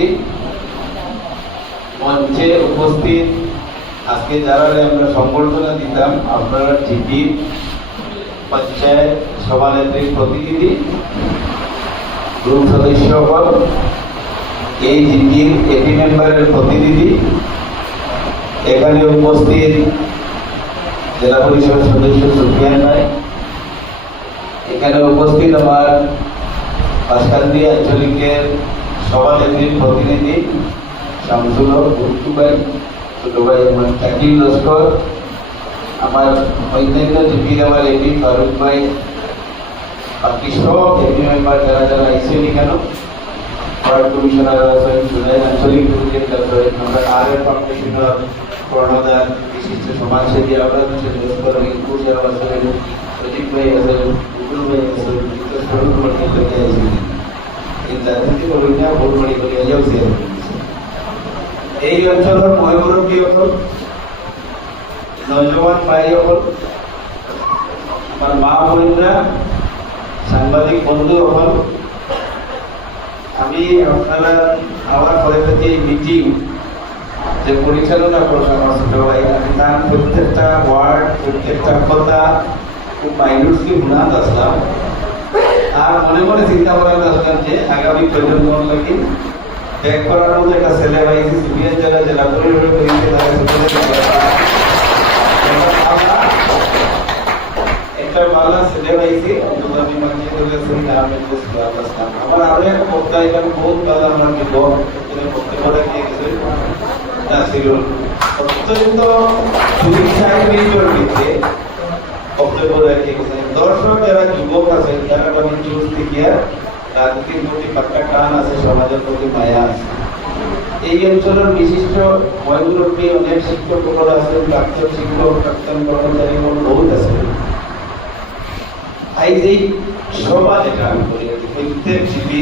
সভাপতি, মঞ্চে উপস্থিত আজকে যারা আমরা সম্বর্ধনা দিতাম, আপনারা জিপি পঞ্চায়েত সভানেত্রীর প্রতিনিধি, গ্রুপ সদস্য, এই জিপির এপি মেম্বারের প্রতিনিধি, এখানে উপস্থিত জেলা পরিষদ সদস্য সুফিয়ান ভাই, এখানে উপস্থিত আমার বাসকান্দি আঞ্চলিকের সভানেত্রীর প্রতিনিধি শামসুল হক গুপ্তু ভাই, ছোট ভাই আমার শাকিল লস্কর, আমার অন্যান্য জিপির আমার এপি ফারুক ভাই, বাকি সব এপি মেম্বার যারা যারা আইসেন এখানে, ওয়ার্ড কমিশনার আছেন, জুলাই আঞ্চলিক প্রেসিডেন্ট আছেন, আমরা আর ফাউন্ডেশনের কর্ণধার বিশিষ্ট সমাজসেবী আমরা লস্কর রিঙ্কু যারা আছেন, সজিব ভাই আছেন, বুকুল ভাই আছেন, এই অঞ্চলের মহামুরব্বী হল, নজওয়ান ভাই হল, আমার মা বোনরা, সাংবাদিক বন্ধু হল, আমি আপনারা আমার পরে থেকে এই মিটিং যে পরিচালনা করলাম আমার ছোট ভাই, আমি তার প্রত্যেকটা ওয়ার্ড, প্রত্যেকটা কথা খুব মাইনুটলি গুণাত আসলাম, আর মনে মনে চিন্তা করার আসলাম যে আগামী প্রজন্মর লাগে ব্যাক করার মতো একটা ছেলে পাইছি, সিবিএস জেলা জেলা পরিষদ একটা ভালো ছেলে পাইছি, আমি মাঝে বলেছি আমার আরো একটা বক্তা এখানে বহুত ভালো আমাকে বক্তব্য রেখে গেছে, তা ছিল অত্যন্ত বক্তব্য রেখে গেছে। দর্শক যারা যুবক আছে, যারা যুগ থেকে রাজনীতির প্রতি পাক্কা টান আছে, সমাজের প্রতি মায়া আছে, এই অঞ্চলের বিশিষ্ট ময়মুরব্বী অনেক শিক্ষক আছে, প্রাক্তন শিক্ষক, প্রাক্তন কর্মচারী বহুত আছে। এই সভা যেটা আমি করি, প্রত্যেক GP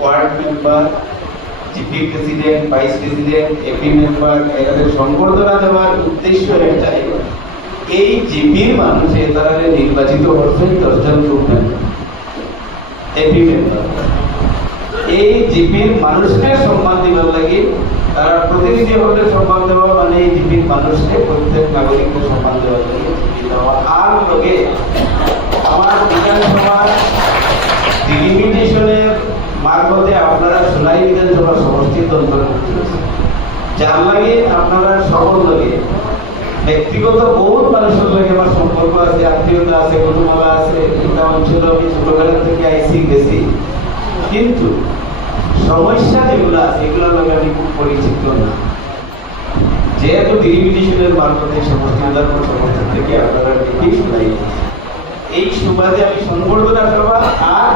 ward member, GP president, vice president, AP member এদের সংবর্ধনা দেওয়ার উদ্দেশ্য একটাই, এই জিপির মানুষে তারা নির্বাচিত করছেন 10 জন গ্রুপ মেম্বার, এপি মেম্বার, এই জিপির মানুষকে সম্মান দেওয়ার লাগে, তারা প্রতিনিধি হলে সম্মান দেওয়া মানে এই জিপির মানুষকে, প্রত্যেক নাগরিককে সম্মান দেওয়ার লাগে দেওয়া। আর লগে আমার বিধানসভার ডিলিমিটেশনের মারফতে আপনারা সোনাই বিধানসভা সমষ্টির অন্তর্ভুক্ত হয়েছে, যার লাগে আপনারা সকল লাগে ব্যক্তিগত বহুত মানুষের লাগে আমার সম্পর্ক আছে, আত্মীয়তা আছে, কুটুম্বলা আছে, এটা অঞ্চলে আমি ছোটবেলা থেকে আইসি গেছি, কিন্তু সমস্যা যেগুলো আছে এগুলোর লগে আমি খুব পরিচিত না, যেহেতু ডিলিমিটেশনের মারফতে সমষ্টি আন্দোলন সমষ্টি থেকে আপনারা দেখি শোনাই, এই সুবাদে আমি সংবর্ধনা করবা আর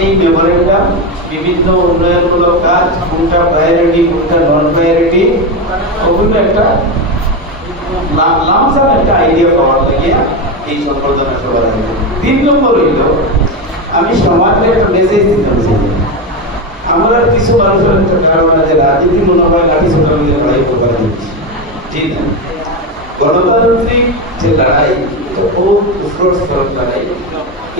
এই মেমোরেন্ডাম বিভিন্ন উন্নয়নমূলক কাজ, কোনটা প্রায়োরিটি কোনটা নন প্রায়োরিটি, ওগুলো একটা লামসাম একটা আইডিয়া পাওয়ার লাগে এই সংবর্ধনা সভার আগে। 3 নম্বর হইল আমি সমাজে একটা মেসেজ দিতে চাই। আমরা কিছু মানুষের একটা ধারণা যে রাজনীতি মনে হয় লাঠি ছোটার মধ্যে লড়াই করতে যাচ্ছি, ঠিক না? গণতান্ত্রিক যে লড়াই বহুত উৎকর্ষ লড়াই,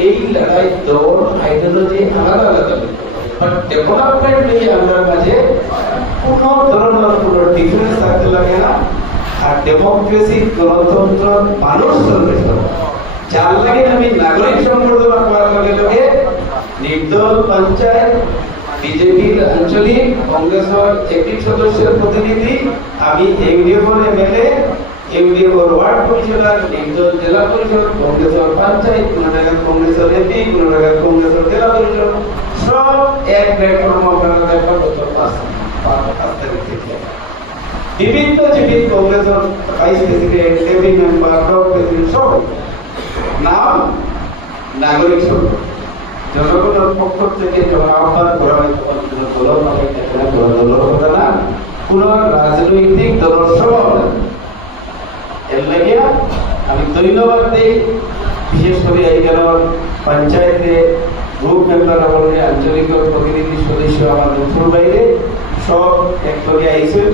এই লড়াই দল আইডিওলজি আলাদা আলাদা, বাট ডেভেলপমেন্ট নিয়ে আমরা কাজে কোনো ধরনের কোনো ডিফারেন্স থাকতে লাগে না। আর ডেমোক্রেসি গণতন্ত্র মানুষ চলবে, যার লাগে আমি নাগরিক সংবর্ধনা করার লগে লগে নির্দল পঞ্চায়েত, বিজেপির আঞ্চলিক, কংগ্রেসের একটি সদস্যের প্রতিনিধি, আমি ইউডিএফর এমএলএ, ইউডিএফর ওয়ার্ড কমিশনার, নির্দল জেলা পরিষদ, কংগ্রেসের পঞ্চায়েত, কোনো জায়গায় কংগ্রেসের এপি, কোনো জায়গায় কংগ্রেসের জেলা পরিষদ, সব এক প্ল্যাটফর্ম আপনারা দেখবেন গত 5 তারিখ থেকে। বিভিন্ন জিপি কংগ্রেসের vice president, AP member, block president সব নাম নাগরিক সংগঠন, জনগণের পক্ষ থেকে যখন আহ্বান করা হয় তখন কোনো দলের নামে দলের কথা না, কোন রাজনৈতিক দলের সভা না। এর লাগে আমি ধন্যবাদ দিই, বিশেষ করে এইখানে পঞ্চায়েতে গ্রুপ মেম্বার বলে আঞ্চলিক প্রতিনিধি সদস্য আমাদের উপর বাইরে সব একসঙ্গে আইসেন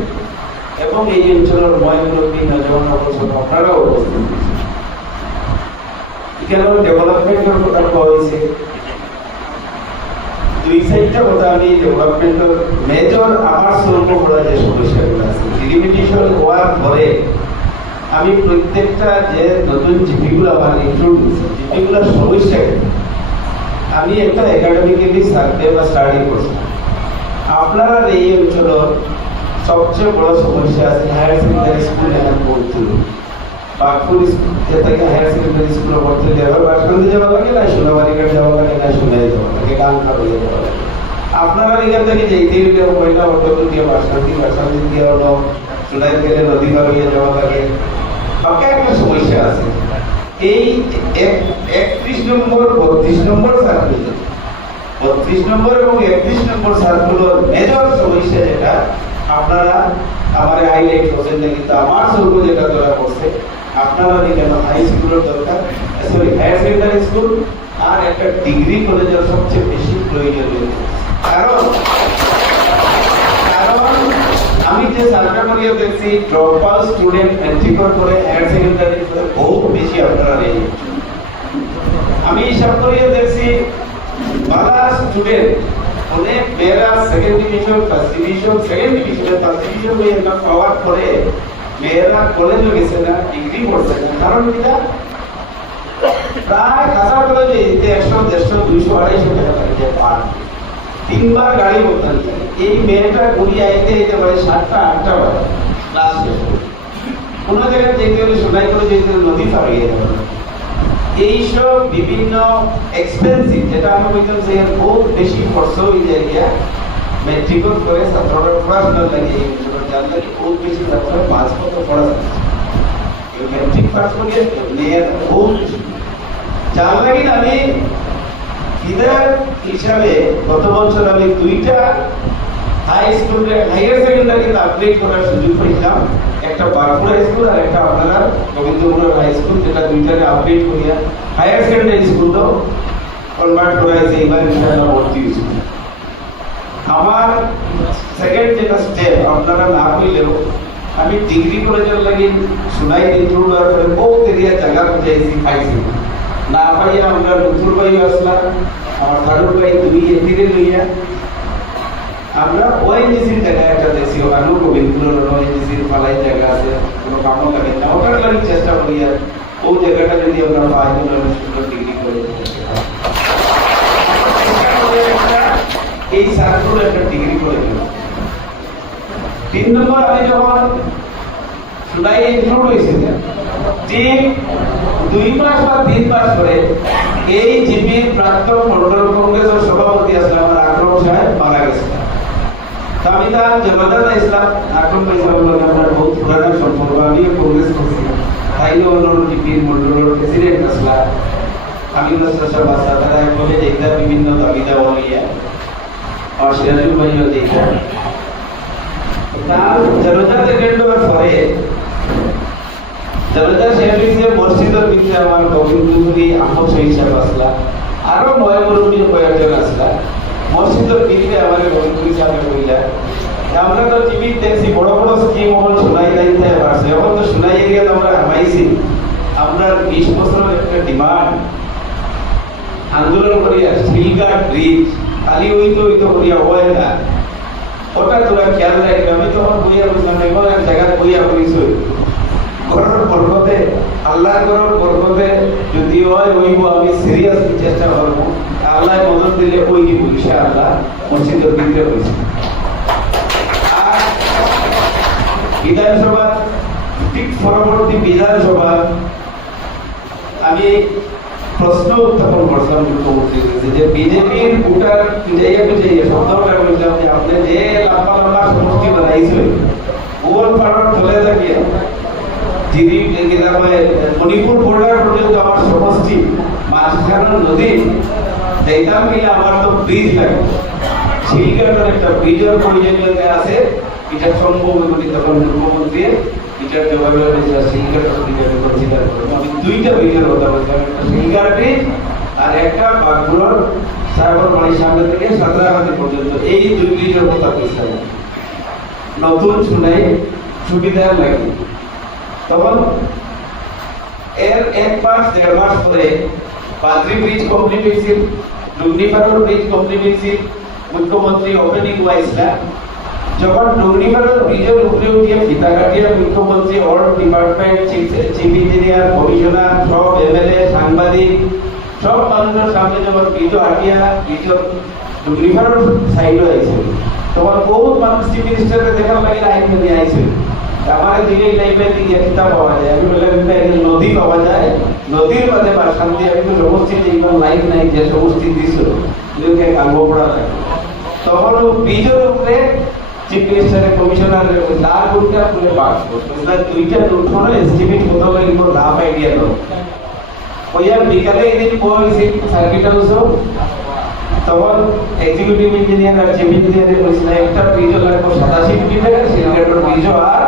এবং এই অঞ্চলের ময়মুরব্বী নজওয়ান আপনারাও উপস্থিত। এখানে ডেভেলপমেন্টের কথা বলা হয়েছে, দুই সাইডটা কথা আমি ডেভেলপমেন্টের মেজর আমার স্বল্প করা যে সমস্যাগুলো আছে ডিলিমিটেশন হওয়ার পরে আমি প্রত্যেকটা যে নতুন জিপিগুলো আমার ইনক্লুড হয়েছে জিপিগুলোর সমস্যা আমি একটা একাডেমিক্যালি সার্ভে বা স্টাডি করছি আপনারা এই অঞ্চলের সবচেয়ে বড় সমস্যা আছে হায়ার সেকেন্ডারি স্কুল এখন পড়তে বাঘপুর থেকে হায়ার সেকেন্ডারি স্কুলে পড়তে যাবে বাসকান্দি যাওয়া লাগে না সোনাবাড়িঘাট যাওয়া লাগে না সোনাই যাওয়া লাগে গাংখা হয়ে যাওয়া লাগে আপনারা এখান থেকে যেতে হইলে পয়লা অটো দিয়ে বাসকান্দি দিয়ে হলো সোনাই গেলে নদী পার হয়ে যাওয়া লাগে বাকি একটা সমস্যা আছে এই 31 নম্বর 32 নম্বর সার্কুল 32 নম্বর এবং 31 নম্বর সার্কুলের মেজর সমস্যা যেটা আপনারা আমার হাইলাইট করছেন না কিন্তু আমার সৌর যেটা ধরা পড়ছে আপনারা এখানে হাই স্কুলের দরকার সরি হায়ার সেকেন্ডারি স্কুল আর একটা ডিগ্রি কলেজের সবচেয়ে বেশি প্রয়োজনীয় কারণ আমি যে সার্ভে করিয়ে দেখছি ড্রপ আউট স্টুডেন্ট মেট্রিক করে হায়ার সেকেন্ডারি বহুত বেশি আপনারা নেই আমি হিসাব করিয়ে দেখছি বালা স্টুডেন্ট অনেক মেয়েরা second division first division second division first division হয়ে একটা পাওয়ার পরে মেয়েরা কলেজে গেছে না ডিগ্রি করছে না কারণ এটা প্রায় খাসা কলেজে 100 150 200 250 টাকা লাগে পার তিনবার গাড়ি বদলান এই মেয়েটা ঘুরি আইতে যেতে পারে 7টা 8টা বাজে ক্লাস শেষ কোনো জায়গায় যেতে হলে সোনাই করে যেতে হলে নদী পার হয়ে যাবে এইসব বিভিন্ন এক্সপেন্সিভ যেটা আমি বলতাম যে বহুত বেশি খরচ হয়ে যায় গিয়া মেট্রিক করে ছাত্ররা পড়াশোনার লাগে যার লাগে বহুত বেশি ছাত্র 5 বছর পড়া যাচ্ছে মেট্রিক পাস করিয়ে নিয়ে বহুত যার লাগে আমি বিধায়ক হিসাবে গত বছর আমি 2টা হাই স্কুলে হায়ার সেকেন্ডারি আপগ্রেড করার সুযোগ পেয়েছিলাম একটা বারপুরা স্কুল আর একটা আপনারা গোবিন্দপুর হাই স্কুল যেটা 2টাকে আপগ্রেড করিয়া হায়ার সেকেন্ডারি স্কুলও কনভার্ট করাইছে এবার ইনশাআল্লাহ ভর্তি হয়েছে আমার সেকেন্ড যেটা স্টেপ আপনারা না কইলেও আমি ডিগ্রি কলেজের লাগি সোনাই ইনক্লুড হওয়ার পরে বহুত এরিয়া জায়গা বুঝাইছি খাইছি না পাইয়া আমরা নতুন ভাই আসলাম আমার ফারুক ভাই 2 এদিকে লইয়া আমরা ওএনজিসির জায়গায় একটা দেখছি ওখানে গোবিন্দপুরের ওএনজিসির পালাই জায়গা আছে কোনো কামও লাগে না ওটার লাগে চেষ্টা করি আর ও জায়গাটা যদি আমরা পাই তাহলে ডিগ্রি করে এই সার্কুলে একটা ডিগ্রি করে দিল 3 নম্বর আমি যখন সোনাই ইনক্লুড হয়েছে ঠিক 2 মাস বা 3 মাস পরে এই জিপির প্রাক্তন মন্ডল কংগ্রেসের সভাপতি আসলাম আমার আকরম সাহেব মারা গেছে আমি তার জবাদাত ইসলাম আকরম ভাই সাহেবের আমার বহুত পুরানো সম্পর্ক আমি কংগ্রেস করছি তাইলে অন্য জিপির মন্ডলের প্রেসিডেন্ট আসলা আমি সাহেব আসা তারা একভাবে যেটা বিভিন্ন দাবি দেওয়া নিয়ে আর সিরাজুল ভাইও যেটা তার জনতা সেকেন্ডের পরে জনতা শেয়ারিংসে মসজিদের ভিতরে আমার গোবিন্দপুরি আহমদ শহীদ সাহেব আসলা আরো নয় মুরব্বীর কয়েকজন আসলা মসজিদের ভিতরে আমার গোবিন্দপুরি সাহেব কইলা আমরা তো টিভি দেখছি বড় বড় স্কিম হল শোনাই যাইতে পারছে এখন তো শোনাই এরিয়া আমরা হামাইছি আমরা 20 বছরের একটা ডিমান্ড আন্দোলন করিয়া স্টিলগার্ড ব্রিজ খালি ওই তো করিয়া হয় না ওটা তোরা খেয়াল রাখবি আমি তখন বইয়া বলছিলাম এমন এক জায়গায় বইয়া করিস ঘরের বরকতে আল্লাহর ঘরের বরকতে যদি হয় ওইব আমি সিরিয়াসলি চেষ্টা করবো আল্লাহ মদত দিলে ওই দিব ইনশাআল্লাহ মসজিদের ভিতরে হয়েছে আর বিধানসভা ঠিক পরবর্তী বিধানসভা আমি প্রশ্ন উত্থাপন করছিলাম মুখ্যমন্ত্রীর যে বিজেপির ভোটার বুঝাইয়া শব্দটা বলছিলাম যে আপনি যে লম্বা লম্বা সমষ্টি বানাইছিলেন ওর পাড়ার চলে থাকিয়ে মণিপুর বর্ডার পর্যন্ত আমার সমষ্টি মাঝখানে নদী যাইতাম গেলে আমার তো ব্রিজ লাগে শিলঘাটের একটা ব্রিজের প্রয়োজনীয়তা আছে এটা সম্ভব করি তখন মুখ্যমন্ত্রী এটার জবাবে শিলঘাটের ব্রিজের কনসিডার করবো আমি 2টা ব্রিজের কথা বলছিলাম একটা শিলঘাট ব্রিজ আর একটা বাগগুলোর সাগর বাড়ির সামনে থেকে সাঁতরাগাছি পর্যন্ত এই 2 ব্রিজের কথা বলছিলাম নতুন শুনাই সুবিধার লাগে তখন এর 1 মাস 1.5 মাস পরে পাদ্রি ব্রিজ কমপ্লিট হয়েছে ডুগনিপাড়ার ব্রিজ কমপ্লিমেন্সি মুখ্যমন্ত্রী ওপেনিং ওয়াইসলা যখন ডুগনিপাড়ার ব্রিজের উপরে উঠিয়ে ফিতা কাটিয়ে মুখ্যমন্ত্রী all department chief engineer commissioner সব এমএলএ সাংবাদিক সব মানুষের সামনে যখন ব্রিজ হাটিয়া ব্রিজের ডুগনিপাড়ার সাইডে আইছে তখন বহুত মানুষ চিফ মিনিস্টারকে দেখার লাগে আইন নিয়ে আইছে আমার দিকে টাইপের দিকে কিতাব পাওয়া যায় আমি বললাম নদী পাওয়া যায় নদীর মাঝে বা শান্তি আমি তো সমস্ত যেগুলো লাইন নাই যে সমস্ত দিছ এগুলোকে কালব পড়া লাগে তখন ব্রিজের উপরে চিফ মিনিস্টারের কমিশনারের লাল গুড়টা খুলে পাস করছে দুইটা উঠোনো এস্টিমেট কত লাগবে লাভ আইডিয়া দাও ওই আর বিকালে এদিন পৌঁছে সার্কিট হাউসও তখন এক্সিকিউটিভ ইঞ্জিনিয়ার আর চিফ ইঞ্জিনিয়ারের বলছিল একটা ব্রিজ লাগবে 87 কোটি টাকা সিলগাটোর ব্রিজ আর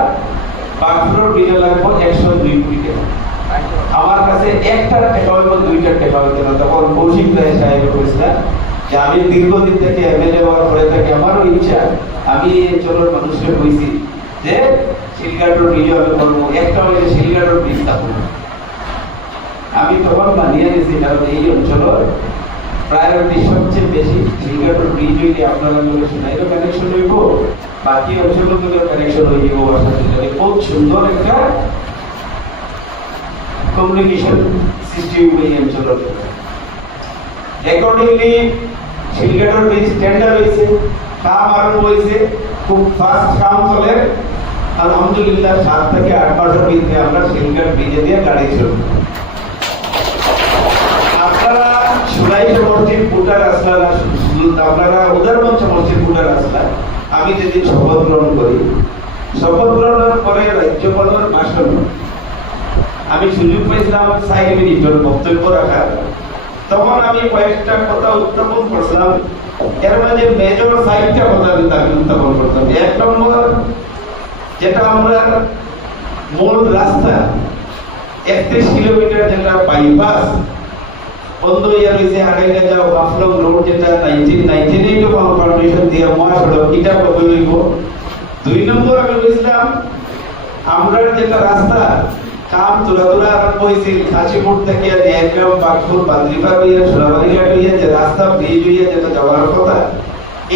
বাগফুলোর ব্রিজ লাগবে 102 কোটি টাকা আমার কাছে একটা টাকা হইব দুইটা টাকা হইতো না তখন কৌশিক রায় সাহেব বলছিল যে আমি দীর্ঘদিন থেকে এমএলএ হওয়ার পরে থেকে আমারও ইচ্ছা আমি এই অঞ্চলের মানুষকে বলছি যে সিলগাটোর ব্রিজ আমি করবো একটা হইলে সিলগাটোর ব্রিজ থাকবো আমি তখন মানিয়ে নিয়েছি কারণ এই অঞ্চলের প্রায়োরিটি সবচেয়ে বেশি সিলগাটোর ব্রিজ হইলে আপনারা লোকের সোনাইরও কানেকশন হইব বাকি অঞ্চলগুলোর কানেকশন হয়ে যাব বাসাতে খুব সুন্দর একটা কমিউনিকেশন সিস্টেম এই অঞ্চলের অ্যাকর্ডিংলি সিলগাটোর ব্রিজ টেন্ডার হয়েছে কাম আরম্ভ হয়েছে খুব ফাস্ট কাম চলে আলহামদুলিল্লাহ 7 থেকে 8 মাসের ভিতরে আমরা সিলগাট ব্রিজে দিয়ে গাড়ি চলবো আপনারা সুরাই মসজিদ ভোটার আসলা আপনারা উদারমঞ্চ মসজিদ ভোটার আসলা আমি যেদিন শপথ গ্রহণ করি শপথ গ্রহণের পরে রাজ্যপালের ভাষণ আমি সুযোগ পেয়েছিলাম 5 মিনিটের বক্তব্য রাখার তখন আমি কয়েকটা কথা উত্থাপন করছিলাম এর মাঝে মেজর 5টা কথা আমি উত্থাপন করতাম এক নম্বর যেটা আমরা মূল রাস্তা 31 কিলোমিটার যেটা বাইপাস বন্ধ হয়ে রয়েছে আগাইলে যাও বাফলং রোড যেটা 1998 ফাউন্ডেশন দিয়ে মহাসড়ক এটা কবে হইব 2 নম্বর আমি বলছিলাম আমরা যেটা রাস্তা কাম তোলা আরম্ভ হয়েছে কাশীপুর থেকে নেরগাঁও বাগপুর বাদ্রিপাড়া হইয়া সোনাবাড়িঘাট হইয়া যে রাস্তা ব্রিজ হইয়া যেটা যাওয়ার কথা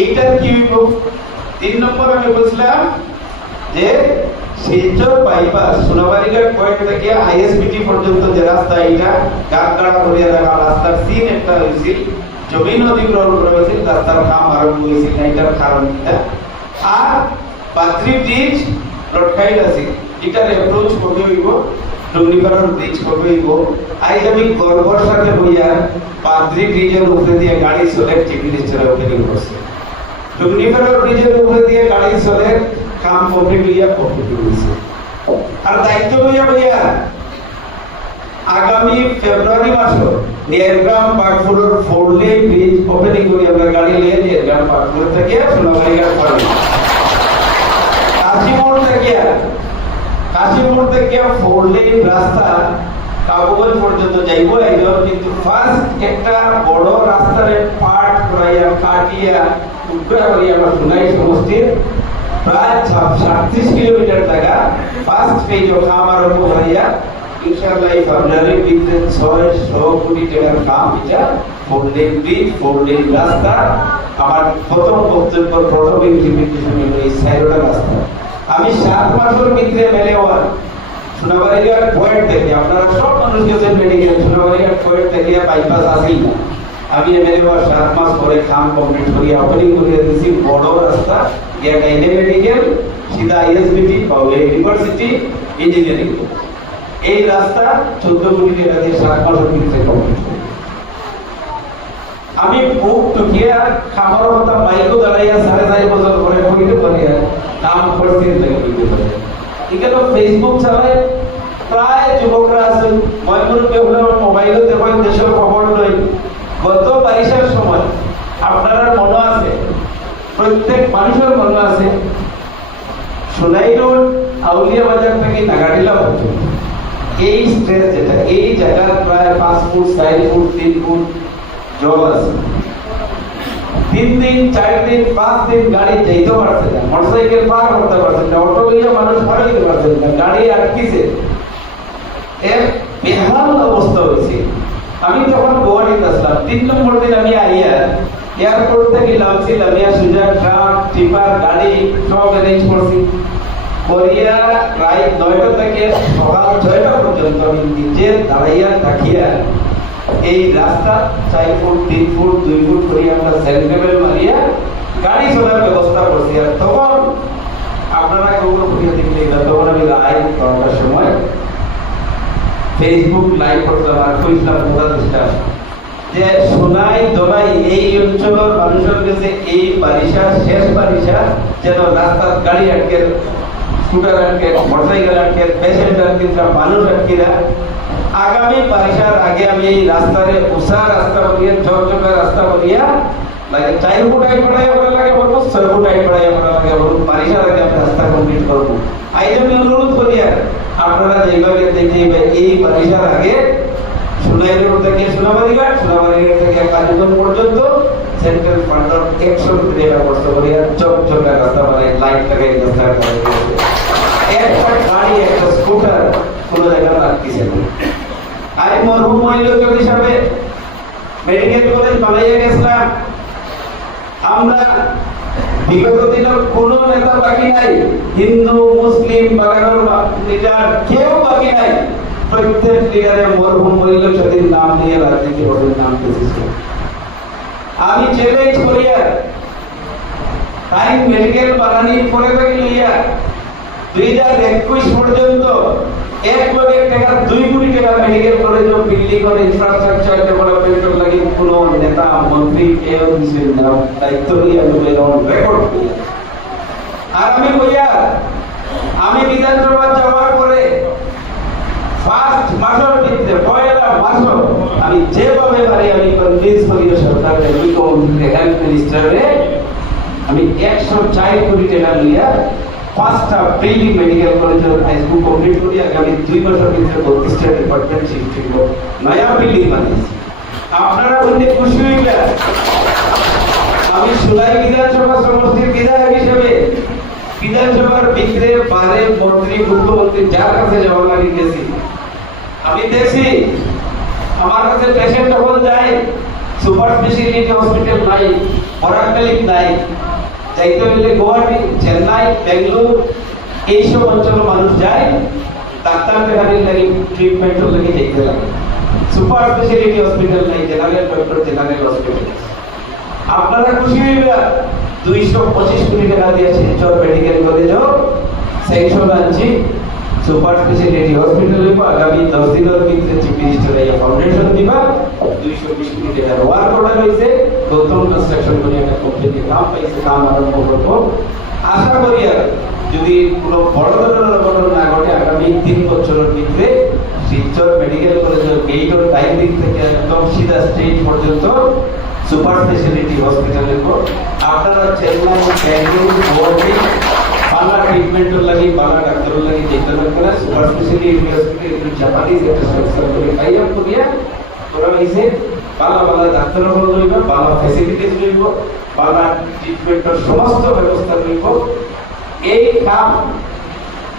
এইটার কি হইব 3 নম্বর আমি বলছিলাম যে শিলচর বাইপাস সোনাবাড়িঘাট পয়েন্ট থেকে আইএসবিটি পর্যন্ত যে রাস্তা এটা গাড়গাড়া করিয়া রাখা রাস্তার সিন একটা হয়েছিল জমিন অধিগ্রহণ করা হয়েছিল রাস্তার কাম আরম্ভ হয়েছিল এটার কারণ এটা আর বাদ্রি ব্রিজ লটকাইল আছে এটার অ্যাপ্রোচ কবে হইব ডুগনিপাড়ার ব্রিজ কবে হইব আজ আমি গর্বর সাথে হইয়া বাদ্রি ব্রিজের উপরে দিয়ে গাড়ি চলে চিফ মিনিস্টার ওপেনিং করছে ডুগনিপাড়ার ব্রিজের উপরে দিয়ে গাড়ি চলে কাম কমপ্লিট হয়েছে আর দায়িত্ব হইয়া আগামী ফেব্রুয়ারি মাসে নেরগ্রাম বাগফুলোর 4 লেন ব্রিজ ওপেনিং করি আমরা গাড়ি নিয়ে নেরগ্রাম বাগফুল থেকে সোনাবাড়িঘাট পর্যন্ত কাশীপুর থেকে 4 লেন রাস্তা কাবুগঞ্জ পর্যন্ত যাইব একদম কিন্তু ফার্স্ট একটা বড় রাস্তার পার্ট করাইয়া কাটিয়া টুকরা করিয়া আমরা সোনাই সমষ্টির প্রায় 37 কিলোমিটার জায়গা ফার্স্ট পেজ কাম আরম্ভ হইয়া ইনশাআল্লাহ এই ফেব্রুয়ারির ভিতরে 600 কোটি টাকার কাম এটা 4 লেন ব্রিজ 4 লেন রাস্তা আমার প্রথম বক্তব্য প্রথম ইমপ্লিমেন্টেশন হলো এই 4টা রাস্তা আমি 7 মাসের ভিতরে মেলে হওয়ার সোনাবাড়িঘাট পয়েন্ট থেকে আপনারা সব মানুষ গেছেন মেডিকেল সোনাবাড়িঘাট পয়েন্ট থেকে বাইপাস আসেই না আমি এমএলএ হওয়ার 7 মাস পরে কাম কমপ্লিট করি ওপেনিং করে দিয়েছি বড় রাস্তা গিয়া গাইলে মেডিকেল সিধা আইএসবিটি পাওয়া ইউনিভার্সিটি ইঞ্জিনিয়ারিং এই রাস্তা 14 কোটি টাকা দিয়ে 7 মাসের ভিতরে কমপ্লিট করি আমি বুক টুকিয়া খামার কথা বাইকও দাঁড়াইয়া 4.5 বছর পরে কইতে পারি কাম করতে লাগে কইতে পারি এগুলো ফেসবুক চালায় প্রায় যুবকরা আছেন ময়মনসিংহে হলো মোবাইলে দেখেন দেশের খবর লই গত 22 সময় আপনারা মনে আছে প্রত্যেক মানুষের মনে আছে সোনাই রোড আউলিয়া বাজার থেকে নাগাটিলা পর্যন্ত এই স্ট্রেচ যেটা এই জায়গার প্রায় 5 ফুট 4 ফুট 3 ফুট জল আছে 3 দিন 4 দিন 5 দিন গাড়ি যাইতে পারছে না মোটরসাইকেল পার করতে পারছে না অটো লইয়া মানুষ পার হইতে পারছে না গাড়ি আটকিছে এর বেহাল অবস্থা হয়েছে আমি তখন গুয়াহাটিতে আসলাম 3 নম্বর দিন আমি আইয়া এয়ারপোর্ট থেকে নামছিলাম, ইয়া সুজা ট্রাক টিপার গাড়ি সব অ্যারেঞ্জ করছি করিয়া প্রায় 9টা থেকে সকাল 6টা পর্যন্ত আমি নিজে দাঁড়াইয়া থাকিয়া এই রাস্তা 4 ফুট 3 ফুট 2 ফুট করিয়া আমরা সেন্ট্রেল মারিয়া গাড়ি চলার ব্যবস্থা করছি। আর তখন আপনারা কেউ ঘুরিয়ে দেখলে তখন আমি লাইভ করার সময় ফেসবুক লাইভ করতাম আর কইছিলাম প্রধানটা যে সোনাই দোলাই এই অঞ্চলের মানুষের কাছে এই বারিশা শেষ বারিশা, যেন রাস্তার গাড়ি আটকে স্কুটার আটকে মোটরসাইকেল আটকে প্যাসেঞ্জার কিংবা মানুষ আটকিরা আগামী বারিশার আগে আমি এই রাস্তারে উষা রাস্তা বলিয়া ঝকঝকা রাস্তা বলিয়া লাগে 4 ফুট হাইট বাড়াইয়া করা লাগে বলবো 6 ফুট হাইট বাড়াইয়া করা লাগে বলবো বারিশার আগে আমি রাস্তা কমপ্লিট করবো। এই জন্য অনুরোধ করিয়া আপনারা যেভাবে দেখে এই বারিশার আগে সোনাই রোড থেকে সোনাবাড়িঘাট, সোনাবাড়িঘাট থেকে কালীগঞ্জ পর্যন্ত সেন্ট্রাল ফান্ডার 100 কোটি টাকা খরচ করিয়া ঝকঝকা রাস্তা বানাই লাইট লাগাই রাস্তা বানাই একটা গাড়ি একটা স্কুটার কোনো জায়গায় লাগতেছে না। আর মরহুম মহিলা হিসাবে মেডিকেল কলেজ বানাইয়া গেছিলাম আমরা। বিগত দিনের কোন নেতা বাকি নাই, হিন্দু মুসলিম বাগানোর লিডার কেউ বাকি নাই, প্রত্যেক লিডারে মরহুম মহিলা সেদিন নাম নিয়ে রাজনীতি করবেন নাম দিয়েছে। আমি চ্যালেঞ্জ করিয়া তাই মেডিকেল বানানির পরে থেকে লইয়া 2021 পর্যন্ত 1 লাখ টাকা 2 কোটি টাকা মেডিকেল কলেজ ও বিল্ডিং ও ইনফ্রাস্ট্রাকচার ডেভেলপমেন্টের লাগি কোন নেতা মন্ত্রী কেউ দিছেন না, দায়িত্ব নিয়ে আমি রেকর্ড করি। আর আমি কইয়া আমি বিধানসভা যাওয়ার পরে ফার্স্ট মাসের ভিতরে পয়লা মাস আমি যেভাবে পারি আমি কনভিন্স করি সরকারকে হেলথ মিনিস্টারে আমি 104 কোটি টাকা লইয়া 5টা বিল্ডিং মেডিকেল কলেজ और हाई स्कूल कंप्लीट করি। আগামী 2 বছর ভিতরে 32টা ডিপার্টমেন্ট শিফট হইব, নয়া বিল্ডিং বানাইছি। আপনারা বলতে খুশি হইবেন। আমি সুলাই বিধানসভা সমষ্টির বিধায়ক হিসেবে বিধানসভার ভিতরে পারে মন্ত্রী মুখ্যমন্ত্রী যার কাছে যাওয়া লাগি গেছি, আমি দেখছি আমার কাছে পেশেন্ট যখন যায় সুপার স্পেশালিটি হসপিটাল নাই, পরাক্লিনিক নাই, যাইতে হইলে গুয়াহাটি চেন্নাই বেঙ্গালুরু এইসব অঞ্চলের মানুষ যায় ডাক্তার দেখানোর লাগে ট্রিটমেন্টের লাগে যাইতে লাগে। সুপার স্পেশালিটি হসপিটাল নাই, জেনারেল ডক্টর জেনারেল হসপিটাল। আপনারা খুশি হইবেন 225 কোটি টাকা দিয়ে শিলচর মেডিকেল কলেজও স্যাংশন আনছি, সুপার স্পেশালিটি হসপিটাল হইব। আগামী 10 দিনের ভিতরে চিফ মিনিস্টার ফাউন্ডেশন দিবা 220 কোটি টাকার ওয়ার্ক অর্ডার হয়েছে, প্রথম কনস্ট্রাকশন করে একটা কোম্পানি কাম পাইছে, কাম আরম্ভ করবো। আশা করি আর যদি কোনো বড় ধরনের অঘটন না ঘটে আগামী 3 বছরের ভিতরে শিলচর মেডিকেল কলেজের গেট ও টাইম দিক থেকে একদম সিধা স্ট্রেট পর্যন্ত সুপার স্পেশালিটি হসপিটাল হইব। আপনারা চেন্নাই বেঙ্গালুরু গুয়াহাটি বাংলা ট্রিটমেন্টের লাগে বাংলা ডাক্তারের লাগে যেতে করে সুপার স্পেশালিটি হসপিটাল জাপানিজ একটা স্ট্রাকচার করে টাই আপ করিয়া ওরা হইছে বাংলা বাংলা ডাক্তারের হল হইব, বাংলা ফ্যাসিলিটিস হইব, বাংলা ট্রিটমেন্টের সমস্ত ব্যবস্থা হইব। এই কাম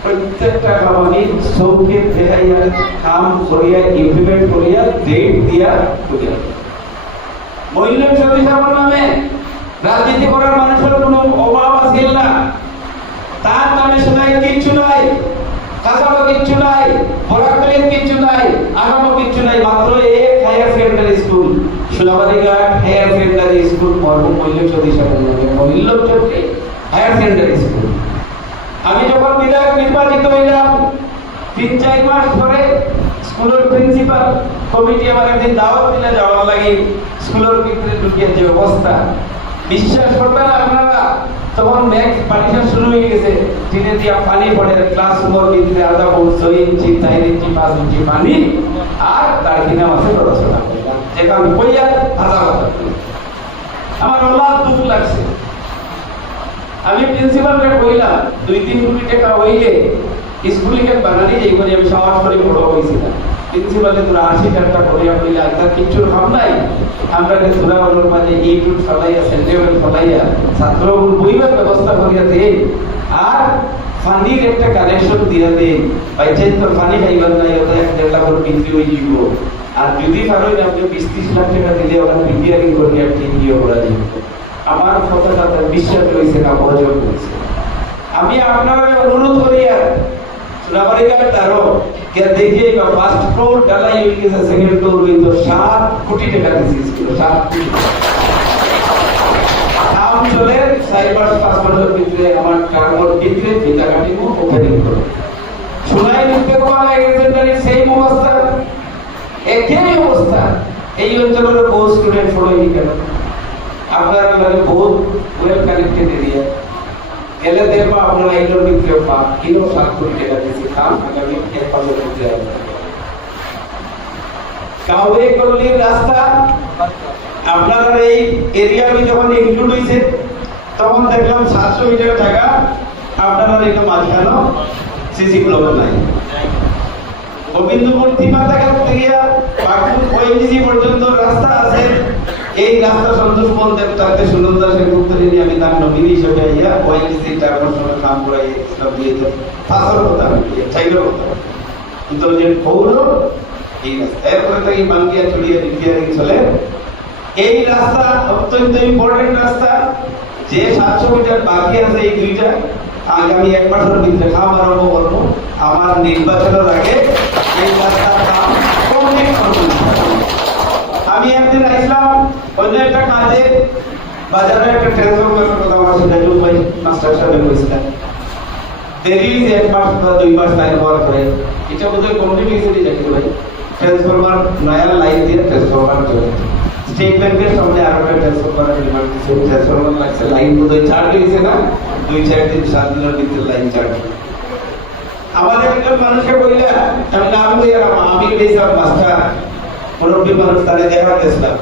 প্রত্যেকটা কাম আমি সৌকে দেখাইয়া কাম করিয়া ইমপ্লিমেন্ট করিয়া ডেট দিয়া করিয়া মহিলা সদস্যের নামে রাজনীতি করার মানুষের কোনো অভাব আছে না, তার নামে শোনাই কিচ্ছু নাই, কাঁচানো কিচ্ছু নাই, পরাক্রলিন কিচ্ছু নাই, আগামো কিচ্ছু নাই, মাত্র এক higher secondary school Sonabarighat higher secondary school মরহুম মহিলা সদস্যের নামে মহিলা চৌকি হায়ার সেকেন্ডারি স্কুল। আমি যখন বিধায়ক নির্বাচিত হইলাম 3-4 মাস পরে স্কুলের প্রিন্সিপাল কমিটি আমার একদিন দাওয়াত দিলে যাওয়ার লাগি স্কুলের ভিতরে ঢুকিয়ে যে অবস্থা বিশ্বাস করবেন আপনারা, তখন ম্যাক্স পানিশন শুরু হয়ে গেছে, দিনে দিয়া পানি পড়ে ক্লাসরুমের ভিতরে 1.5 ইঞ্চি 4 ইঞ্চি 5 ইঞ্চি পানি আর তার কিনা মাসে পড়াশোনা যেখান কইয়া হাজার আমার অল্লাহ দুঃখ লাগছে। আমি প্রিন্সিপালকে কইলাম 2-3 কোটি টাকা হইলে স্কুলকে বানানি যাই করে আমি সাহস করে বড় হয়েছিলাম। প্রিন্সিপালে তোরা 80 টাকা করে কইলা আর কিচ্ছুর ভাব নাই, আমরা সুরা হলোর মাঝে ইউটিউব ফলাইয়া সেন্ট্রেল ফলাইয়া ছাত্রগুলো বইবার ব্যবস্থা করিয়া দেই আর ফানির একটা কানেকশন দিয়া দেই, বাই চাই তো ফানি খাইবার নাই ওটা 1.5 লাখ বিক্রি হয়ে যাব। আর যদি পারেন আপনি 20-30 লাখ টাকা দিলে ওরা প্রিপেয়ারিং করে আপনি গিয়ে ওরা যাবে। আমার কথাটা তার বিশ্বাস হয়েছে না অযোগ হয়েছে। আমি আপনারা অনুরোধ করি আর সোনাবাড়িঘাট তারও কে দেখে ফার্স্ট ফ্লোর ঢালাই হয়ে গেছে, সেকেন্ড ফ্লোর হইত 7 কোটি টাকা দিয়েছিল, 7 কোটি। নাম চলে সাইবার 5 বছর ভিতরে আমার টার্গেট ভিতরে যেটা কাটিমো ওপেনিং করব। সোনাই নিউজপেপার এজেন্টারি সেম অবস্থা, একই অবস্থা। এই অঞ্চলের বহু স্টুডেন্ট পড়ে কেন আপনারা মানে বহুত ওয়েল কানেক্টেড এরিয়া গেলে দেখবো আপনারা এগুলোর ভিতরে পা কিলো 7 কোটি টাকা দিয়েছি কাম আগামী 1 বছরের মধ্যে কাউরে কল্লির রাস্তা আপনারা এই এরিয়াতে যখন ইনক্লুড হয়েছে তখন দেখলাম 700 মিটার জায়গা আপনারা এটা মাঝখানে সিসি ব্লক নাই। গোবিন্দপুর তিমাতাঘাট থেকে বাগপুর ওএনজিসি পর্যন্ত রাস্তা আছে। এই রাস্তা সন্তোষ মন্দির তাতে সুনন্দা সেন উত্তরে নিয়ে আমি তার নবীন হিসেবে আইয়া ওএনজিসি টার্গেট সঙ্গে কাম করাই সব দিয়ে তো ফাঁসর কথা চাইলেও কথা কিন্তু যে পৌর এই রাস্তা এরপরে থেকে বাঙ্গিয়া চড়িয়ে রিপেয়ারিং চলে। এই রাস্তা অত্যন্ত ইম্পর্টেন্ট রাস্তা, যে 700 মিটার বাকি আছে এই দুইটা আগামী 1 মাসের ভিতরে কাম আরম্ভ করবো। আমার নির্বাচনের আগে এই রাস্তার কাম কমপ্লিট করবো। আমি একদিন আসলাম অন্য একটা কাজে বাজারে একটা ট্রান্সফরমারের কথা আমার সিরাজুল ভাই মাস্টার সাহেব বলেছিলেন। দেরি 1 মাস বা 2 মাস লাইন হওয়ার পরে এটা বোধহয় কমপ্লিট হয়েছে দেখতে ভাই ট্রান্সফরমার নয়া লাইন দিয়ে ট্রান্সফরমার চলে। স্টেট ব্যাংকের সামনে আরো একটা ট্রান্সফরমার নির্মাণ করছে, ট্রান্সফরমার লাগছে, লাইন বোধহয় চার্জ হয়েছে না 2-4 দিন 7 দিনের ভিতরে লাইন চার্জ। আমাদের একজন মানুষকে বললে আমি নাম বলি আর আমি পেয়েছিলাম মাস্টার মুরব্বী মানুষ তাদের দেখা গেছিলাম,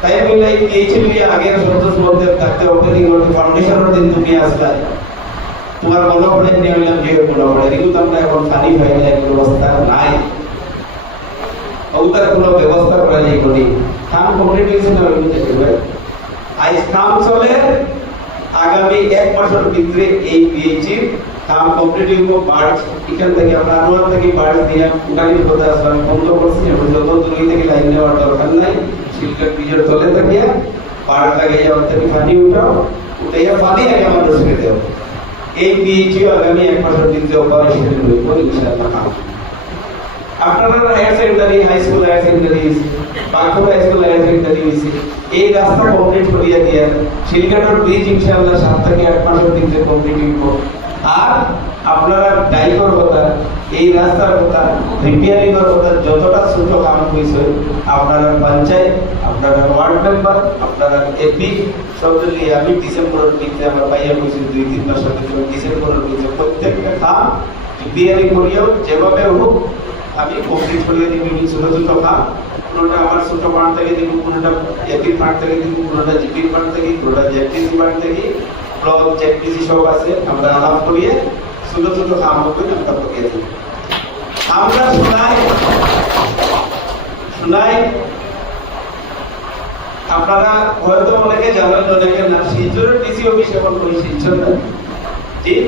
তাই বললে এই ছিল আগের সন্তোষ মন্দির থাকতে ওপেনিং করতে ফাউন্ডেশনের দিন তুমি আসলে তোমার মনে পড়ে নিয়ে বললাম যে মনে পড়ে কিন্তু আমরা এখন পানি পাই না, ব্যবস্থা নাই, ওটার কোনো ব্যবস্থা করা যায় করি কাম কমপ্লিট হয়েছে না আজ কাম চলে। আগামী 1 মাসের ভিতরে এই পিএইচি কাম কমপ্লিট হইব। বার্ড এখান থেকে আমরা আনোয়ার থেকে বার্ড দিয়ে উঠানির কথা আসলাম বন্ধ করছি, এখন যত দূর থেকে লাইন নেওয়ার দরকার নাই, শিল্পের বিজয় চলে থাকে বার্ড লাগাই যাওয়ার থেকে পানি উঠাও, উঠাইয়া পানি আগে মানুষকে দেও। এই পিএইচি আগামী 1 মাসের ভিতরে অপারেশন হইব ইনশাআল্লাহ। কাম আপনারা higher secondary high school higher secondary Bagpur high school higher secondary হয়েছে, এই রাস্তা কমপ্লিট করিয়া দিয়ে শিলঘাটের ব্রিজ ইনশাআল্লাহ 7 থেকে 8 মাসের ভিতরে কমপ্লিট হইব। আর আপনারা ড্রাইভার কথা এই রাস্তার কথা রিপেয়ারিং এর কথা যতটা ছোট কাম হয়েছে আপনারা পঞ্চায়েত আপনারা ওয়ার্ড মেম্বার আপনারা এপি সব মিলিয়ে আমি ডিসেম্বরের ভিতরে আমরা পাইয়া হয়েছি 2-3 মাসের ভিতরে ডিসেম্বরের ভিতরে প্রত্যেকটা কাম রিপেয়ারিং করিয়াও যেভাবে হোক আমি কমপ্লিট করিয়ে দিব। ছোট ছোট কাম কোনোটা আমার ছোট ফান্ড থেকে দিব, কোনোটা এপি ফান্ড থেকে দিব, কোনোটা জিপি ফান্ড থেকে, কোনোটা জেপিসি ফান্ড থেকে, ব্লক জেপিসি সব আছে আমরা আলাপ করিয়ে ছোট ছোট কাম হবে আমরা করিয়ে দিব। আমরা শোনাই আপনারা হয়তো অনেকে জানেন অনেকে না, শিলচরের ডিসি অফিস এখন করি শিলচর না ঠিক।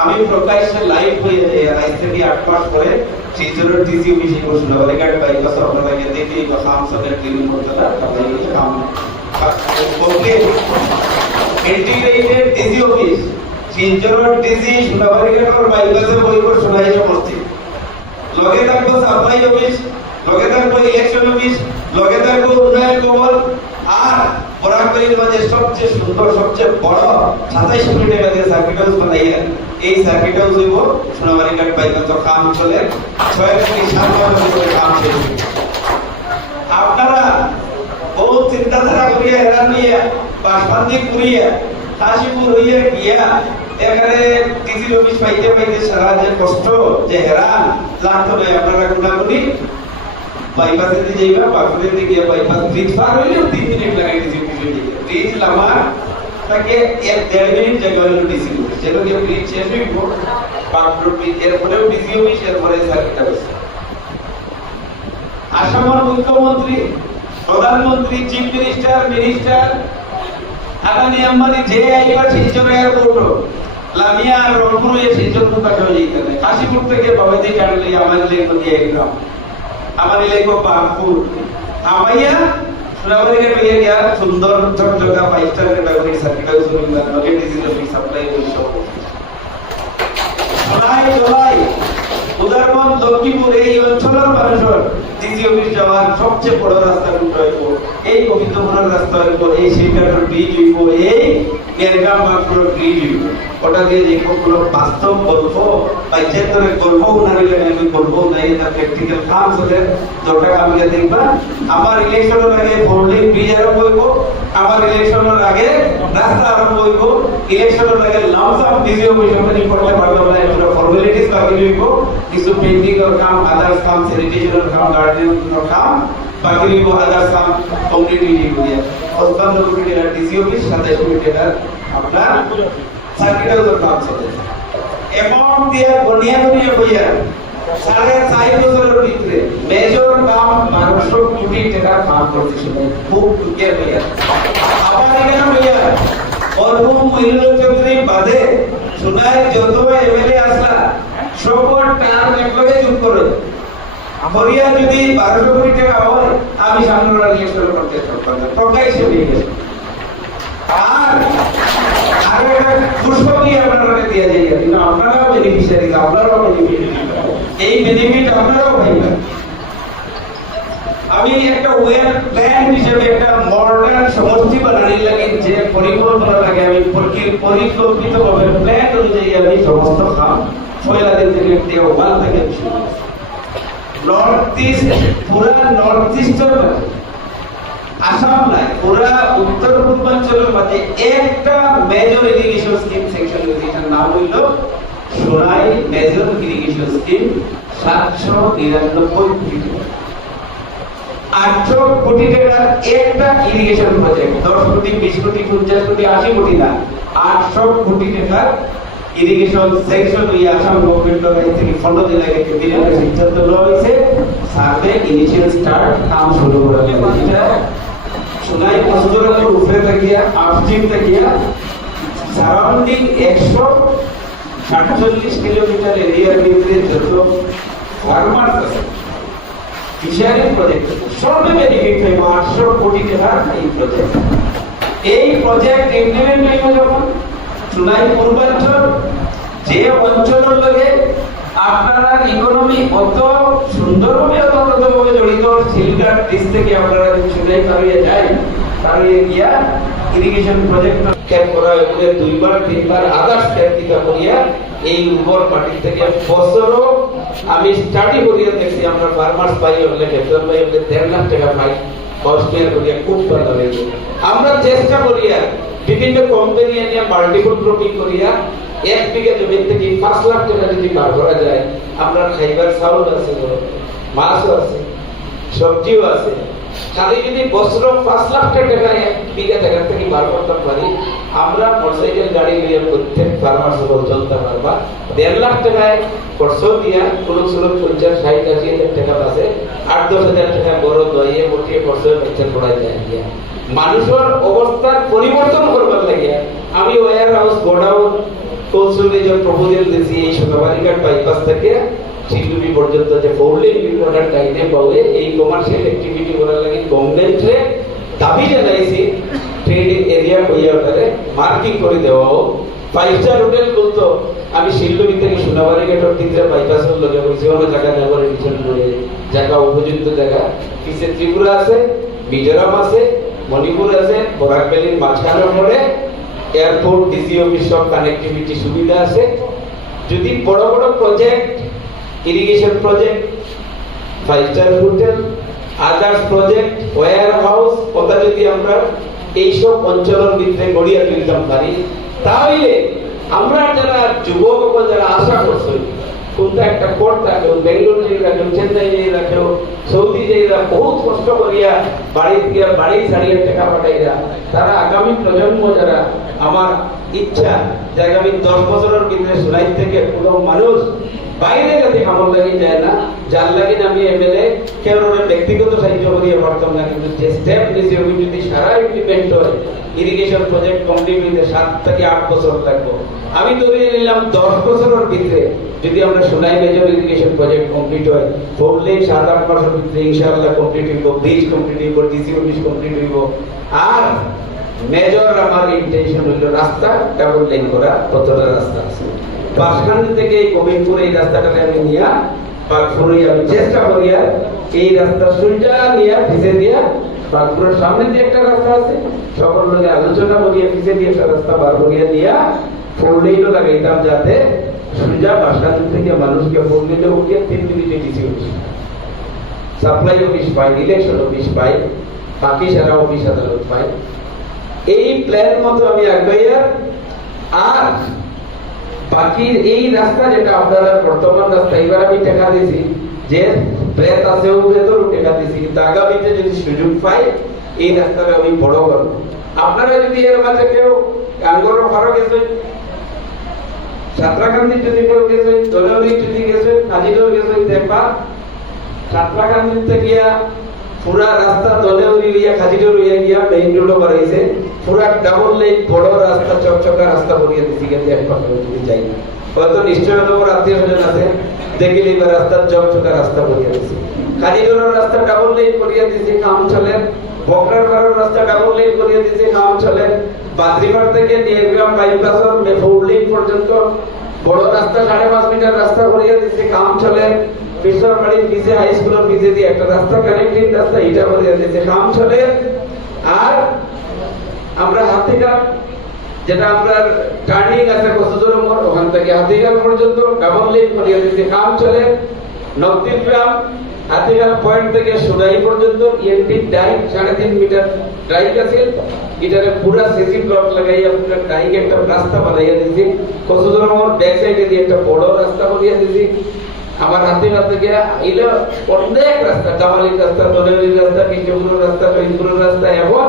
আমি প্রকাশ্যে লাইভ হয়ে যাই আজ থেকে 8 মাস পরে শিলচরের ডিসি অফিসে ঘোষণা করে গাড়ি বাইপাস আপনারা দেখে কাম সবের ক্লিন করতে না কাম ওকে ইন্টিগ্রেটেড ডিসি অফিস শিলচরের ডিসি সোনাবাড়িঘাটের বাইপাসে বইকর শোনাই করছে। লগে থাকবো সাপ্লাই অফিস, লগে থাকবো ইলেকশন অফিস, লগে থাকবো উন্নয়ন ভবন, আর বরাকবাড়ির মাঝে সবচেয়ে সুন্দর সবচেয়ে বড় 27 কোটি টাকা দিয়ে সার্কিট হাউস বানাইয়া এই সার্কিট হাউস হইব সোনাবাড়িঘাট বাইপাস কাম চলে 6 থেকে 7 মাসের ভিতরে কাম শেষ। আপনারা বহুত চিন্তাধারা করিয়া হেরান নিয়ে বাসপান্তি করিয়া কাশীপুর হইয়া গিয়া এখানে ডিসি অফিস পাইতে পাইতে সারা যে কষ্ট যে হেরান জানতো না। আপনারা গুণাগুণি বাইপাসে দিয়ে যাইবা, বাগপুরে দিয়ে গিয়া বাইপাস ব্রিজ পার হইলেও 3 মিনিট লাগে ডিসি অফিসে গিয়ে। ব্রিজ লামা তাকে 1-1.5 মিনিট জায়গা হইল ডিসি অফিস, যেন গিয়ে ব্রিজ শেষ হইব বাগপুর ব্রিজ, এরপরেও ডিসি অফিস, এরপরে সার্কিট হাউস। আসামের মুখ্যমন্ত্রী, প্রধানমন্ত্রী, chief minister, minister Adani Ambani যে আইবার শিলচর এয়ারপোর্ট লামিয়া আর রংপুর হয়ে শিলচর প্রকাশ হয়ে যেতে কাশীপুর থেকে বাবাজি কাটলে আমার লেগে একদম আমার এলাকা বাঘপুর আমাইয়া সোনাবাড়িকে পেয়ে গিয়া সুন্দর ঝকঝকা 5 স্টার ব্যবহারিক সার্কিট হাউস নির্মাণ লগে ডিজিটাল সাপ্লাই বৈঠক জুলাই উদারবন লক্ষ্মীপুর এই অঞ্চলের মানুষের দ্বিতীয় ব্রিজ যাওয়ার সবচেয়ে বড় রাস্তা কোনটা হইব এই গোবিন্দপুরের রাস্তা হইব এই শিলকাটার ব্রিজ হইব এই গেরগাম বাঁকুড়ার ব্রিজ হইব ওটা দিয়ে যে কোনো বাস্তব গল্প বা চেতনের গল্প উনারিলে আমি গল্প নাই না প্র্যাকটিক্যাল কাম চলে যেটা আমি দেখবা আমার ইলেকশনের আগে ফোরলেন ব্রিজ আরম্ভ হইব আমার ইলেকশনের আগে রাস্তা আরম্ভ হইব ইলেকশনের আগে লামসাম ডিজিও বিষয়টি করতে পারবো না এটা ফর্মালিটিস বাকি হইব কিছু পেন্ডিং এর কাম আদার্স কাম স্যানিটেশনের কাম গার্ডেনের কাম বাকি হইব আদার্স কাম কমিউনিটি এরিয়া অস্তান্ত কোটি টাকা ডিজিও অফিস 27 কোটি টাকা আপনার সার্কিট হাউসের কাম চলে অ্যামাউন্ট দিয়ে বনিয়া বনিয়া কইয়া 4.5 বছরের ভিতরে মেজর কাম 1200 কোটি টাকা কাম করতেছিল খুব দুঃখের কইয়া আবার এখানে কইয়া অল্প মহিলা চৌধুরী বাদে সোনায় যত এমএলএ আসলা সবার টার্ম একলগে যোগ করে হরিয়া যদি 1200 কোটি টাকা হয় আমি সামনের ইলেকশন করতে পারবো প্রকাশ্যে দিয়ে গেছে আর একটা পুষ্পকি আপনারা দিয়ে যাই কিন্তু আপনারাও বেনিফিশিয়ারি আপনারাও বেনিফিট এই বেনিফিট আপনারাও পাইবেন আমি একটা ওয়েল প্ল্যান হিসেবে একটা মডার্ন সমষ্টি বানানোর লাগে যে পরিকল্পনা লাগে আমি পরিকল্পিতভাবে প্ল্যান অনুযায়ী আমি সমস্ত কাম পয়লা দিন থেকে দিয়ে ওয়াল থেকে শুরু নর্থ ইস্ট পুরা নর্থ ইস্টের আসাম নাই পুরা উত্তর পূর্বাঞ্চলের মধ্যে একটা মেজর ইরিগেশন স্কিম সেকশন যেটার নাম হইল সোনাই মেজর ইরিগেশন স্কিম 799 কোটি 800 কোটি টাকার একটা ইরিগেশন প্রজেক্ট 10 কোটি 20 কোটি 50 কোটি 80 কোটি না 800 কোটি টাকার ইরিগেশন সেকশন ওই আসাম গভর্নমেন্টের থেকে ফন্ড দিলে গেছে দিনের সিদ্ধান্ত নেওয়া হয়েছে সার্ভে ইনিশিয়াল স্টার্ট কাম শুরু করা হবে এটা সোনাই কষ্টরপুর উপরে থাকিয়া আপস্ট্রিম থাকিয়া সারাউন্ডিং 147 কিলোমিটার এরিয়ার ভিতরে যত ফার্মার আছে ফিশারি প্রজেক্ট সবে বেনিফিট পাইব 800 কোটি টাকার এই প্রজেক্ট ইমপ্লিমেন্ট হইব যখন সোনাই পূর্বাঞ্চল যে অঞ্চলের লগে আপনারা ইকোনমি অত সুন্দরভাবে অতভাবে জড়িত সিলকাট ডিস থেকে আপনারা সোনাই পারিয়ে যায় পারিয়ে গিয়া ইরিগেশন প্রজেক্ট ক্যাপ করা হয়ে দুইবার তিনবার আদার্স ক্যাপ দিতে করিয়া এই উর্বর মাটি থেকে বছরও আমি স্টাডি করিয়া দেখছি আমরা ফার্মার্স পাই হলে খেতর পাই হলে 1.5 লাখ টাকা পাই কস্টমের করিয়া খুব ভালো হয়েছে আমরা চেষ্টা করিয়া বিভিন্ন কোম্পানি নিয়ে মাল্টিপল ক্রপিং করিয়া 1 বিঘা জমি থেকে 5 লাখ টাকা যদি বার করা যায় আমরা খাইবার চাউল আছে মাছও আছে সবজিও আছে খালি যদি বছর 5 লাখ টাকা 1 বিঘা জায়গা থেকে বার করতে পারি আমরা মোটরসাইকেল গাড়ি নিয়ে প্রত্যেক ফার্মার সকল চলতে পারবা 1.5 লাখ টাকায় খরচ দিয়া কোন সুলভ 50-60-80 টাকা আছে 8-10 হাজার টাকা বড় দইয়ে মোটিয়ে খরচ পেনশন পড়াই যায় মানুষের অবস্থার পরিবর্তন করবার লাগিয়া আমি ওয়্যার হাউস গোডাউন কোলসুরি যে প্রপোজাল দিয়েছি এই সোনাবাড়িঘাট বাইপাস থেকে শিলিগুড়ি পর্যন্ত যে ফোরলেন ইম্পর্টেন্ট লাইনে পাবে এই কমার্শিয়াল অ্যাক্টিভিটি করার লাগি গভর্নমেন্টে দাবি জানাইছি ট্রেড এরিয়া কইয়া করে মার্কিং করে দেওয়া হোক 5 স্টার হোটেল বলতো আমি শিলিগুড়ি থেকে সোনাবাড়িঘাটের দিকে বাইপাসের লগে বলছি ওরা জায়গা নেবার পিছন করে জায়গা উপযুক্ত জায়গা পিছে ত্রিপুরা আছে মিজোরাম আছে মণিপুর আছে বরাক ভ্যালির মাঝখানের পরে এয়ারপোর্ট ডিসি অফিস সব কানেক্টিভিটি সুবিধা আছে যদি বড় বড় project irrigation project 5 star hotel others project warehouse কথা যদি আমরা এই সব অঞ্চলের ভিতরে গড়িয়া তুলতাম পারি তাহলে আমরা যারা যুবক যারা আশা করছি কোনটা একটা কোর্ট রাখো বেঙ্গলোর যাই রাখো চেন্নাই যাই রাখো সৌদি যাই রাখো বহুত কষ্ট করিয়া বাড়ি ছাড়িয়ে টাকা পাঠাইরা তারা আগামী প্রজন্ম যারা আমার ইচ্ছা যে আগামী 10 বছরের ভিতরে সোনাই থেকে কোনো মানুষ বাইরে যাতে কামড় লাগিয়ে যায় না যার লাগে আমি এমএলএ কেউ ব্যক্তিগত সাহায্য করিয়ে পারতাম না কিন্তু যে স্টেপ নিয়েছি ওই যদি সারা ইমপ্লিমেন্ট হয় ইরিগেশন প্রজেক্ট কমপ্লিট হইতে 7 থেকে 8 বছর লাগবে আমি ধরে নিলাম 10 বছরের ভিতরে যদি আমরা Sonai major irrigation project complete হয়, 4 লেন 7-8 মাসের ভিতরে ইনশাআল্লাহ কমপ্লিট হইব, ব্রিজ কমপ্লিট হইব, ডিসি অফিস কমপ্লিট হইব। আর মেজর আমার ইন্টেনশন হইল রাস্তা ডাবল লেন করা, কতটা রাস্তা আছে বাসখান্ডি থেকে গোবিন্দপুর এই রাস্তাটাকে আমি নিয়া বাগপুরে আমি চেষ্টা করিয়া এই রাস্তা সুলটা নিয়া ভিজে দিয়া বাগপুরের সামনে যে একটা রাস্তা আছে সকল লোকে আলোচনা করিয়া ভিজে দিয়ে একটা রাস্তা বার করিয়া দিয়া 4 লেনও লাগাইতাম, যাতে সুলজা বাসখান্ডি থেকে মানুষকে 4 লেনে উঠিয়ে 3 মিনিটে ডিসি অফিস, সাপ্লাই অফিস পাই, ইলেকশন অফিস পাই, বাকি সারা অফিস আদালত পাই। এই প্ল্যান মতো আমি আগাইয়া আর বাকি এই রাস্তা যেটা আপনারা বর্তমান রাস্তা এবার আমি টাকা দিয়েছি, যে প্রেত আছে ও ভেতর টাকা দিয়েছি, কিন্তু আগামীতে যদি সুযোগ পাই এই রাস্তাটা আমি বড় করব। আপনারা যদি এর মাঝে কেউ আঙ্গর ফারো গেছে, সাতরাকান্দি যদি কেউ গেছে, দলৌরি যদি গেছে, কাজিরাও গেছে, দেখবা সাতরাকান্দিতে গিয়া পুরা রাস্তা দলেউরি হইয়া খাজিরাও হইয়া গিয়া মেইন রোডও বাড়াইছে, পুরা ডাবল লেন বড় রাস্তা চকচকা রাস্তা করিয়া দিছি, গেছে এক পাশে যদি যাই না হয়তো নিশ্চয় আমার আত্মীয় স্বজন আছে দেখিলে এবার রাস্তার চকচকা রাস্তা করিয়া দিছি। খাজিরাওর রাস্তা ডাবল লেন করিয়া দিছি, কাম চলে। বকরার পাড়ার রাস্তা ডাবল লেন করিয়া দিছি, কাম চলে। বাদ্রিপাড় থেকে নিয়াগ্রাম বাইপাসর 4 লেন পর্যন্ত বড় রাস্তা 5.5 মিটার রাস্তা করিয়া দিছি, কাম চলে। পিছর বাড়ির পিছে হাই স্কুলের পিছে দিয়ে একটা রাস্তা কানেক্টিং রাস্তা এটা করিয়া দিছি, কাম চলে। আর আমরা হাতিঘাট যেটা আমরা টার্নিং আছে কসুদুর মোড় ওখান থেকে হাতিঘাট পর্যন্ত ডাবল লেন করিয়া দিছি, কাম চলে। নবদ্বীপগ্রাম হাতিঘাট পয়েন্ট থেকে সোনাই পর্যন্ত ইএনটি ডাইক 3.5 মিটার ডাইক আছে, এটারে পুরা সিসি ব্লক লাগাইয়া পুরা ডাইক একটা রাস্তা বানাইয়া দিছি। কসুদুর মোড় ব্যাক সাইডে দিয়ে একটা বড় রাস্তা করিয়া দিছি। আমার হাতিঘাট থেকে আইলে অনেক রাস্তা, জামালির রাস্তা, দলের রাস্তা, কৃষ্ণপুরের রাস্তা, ফরিদপুরের রাস্তা, এবং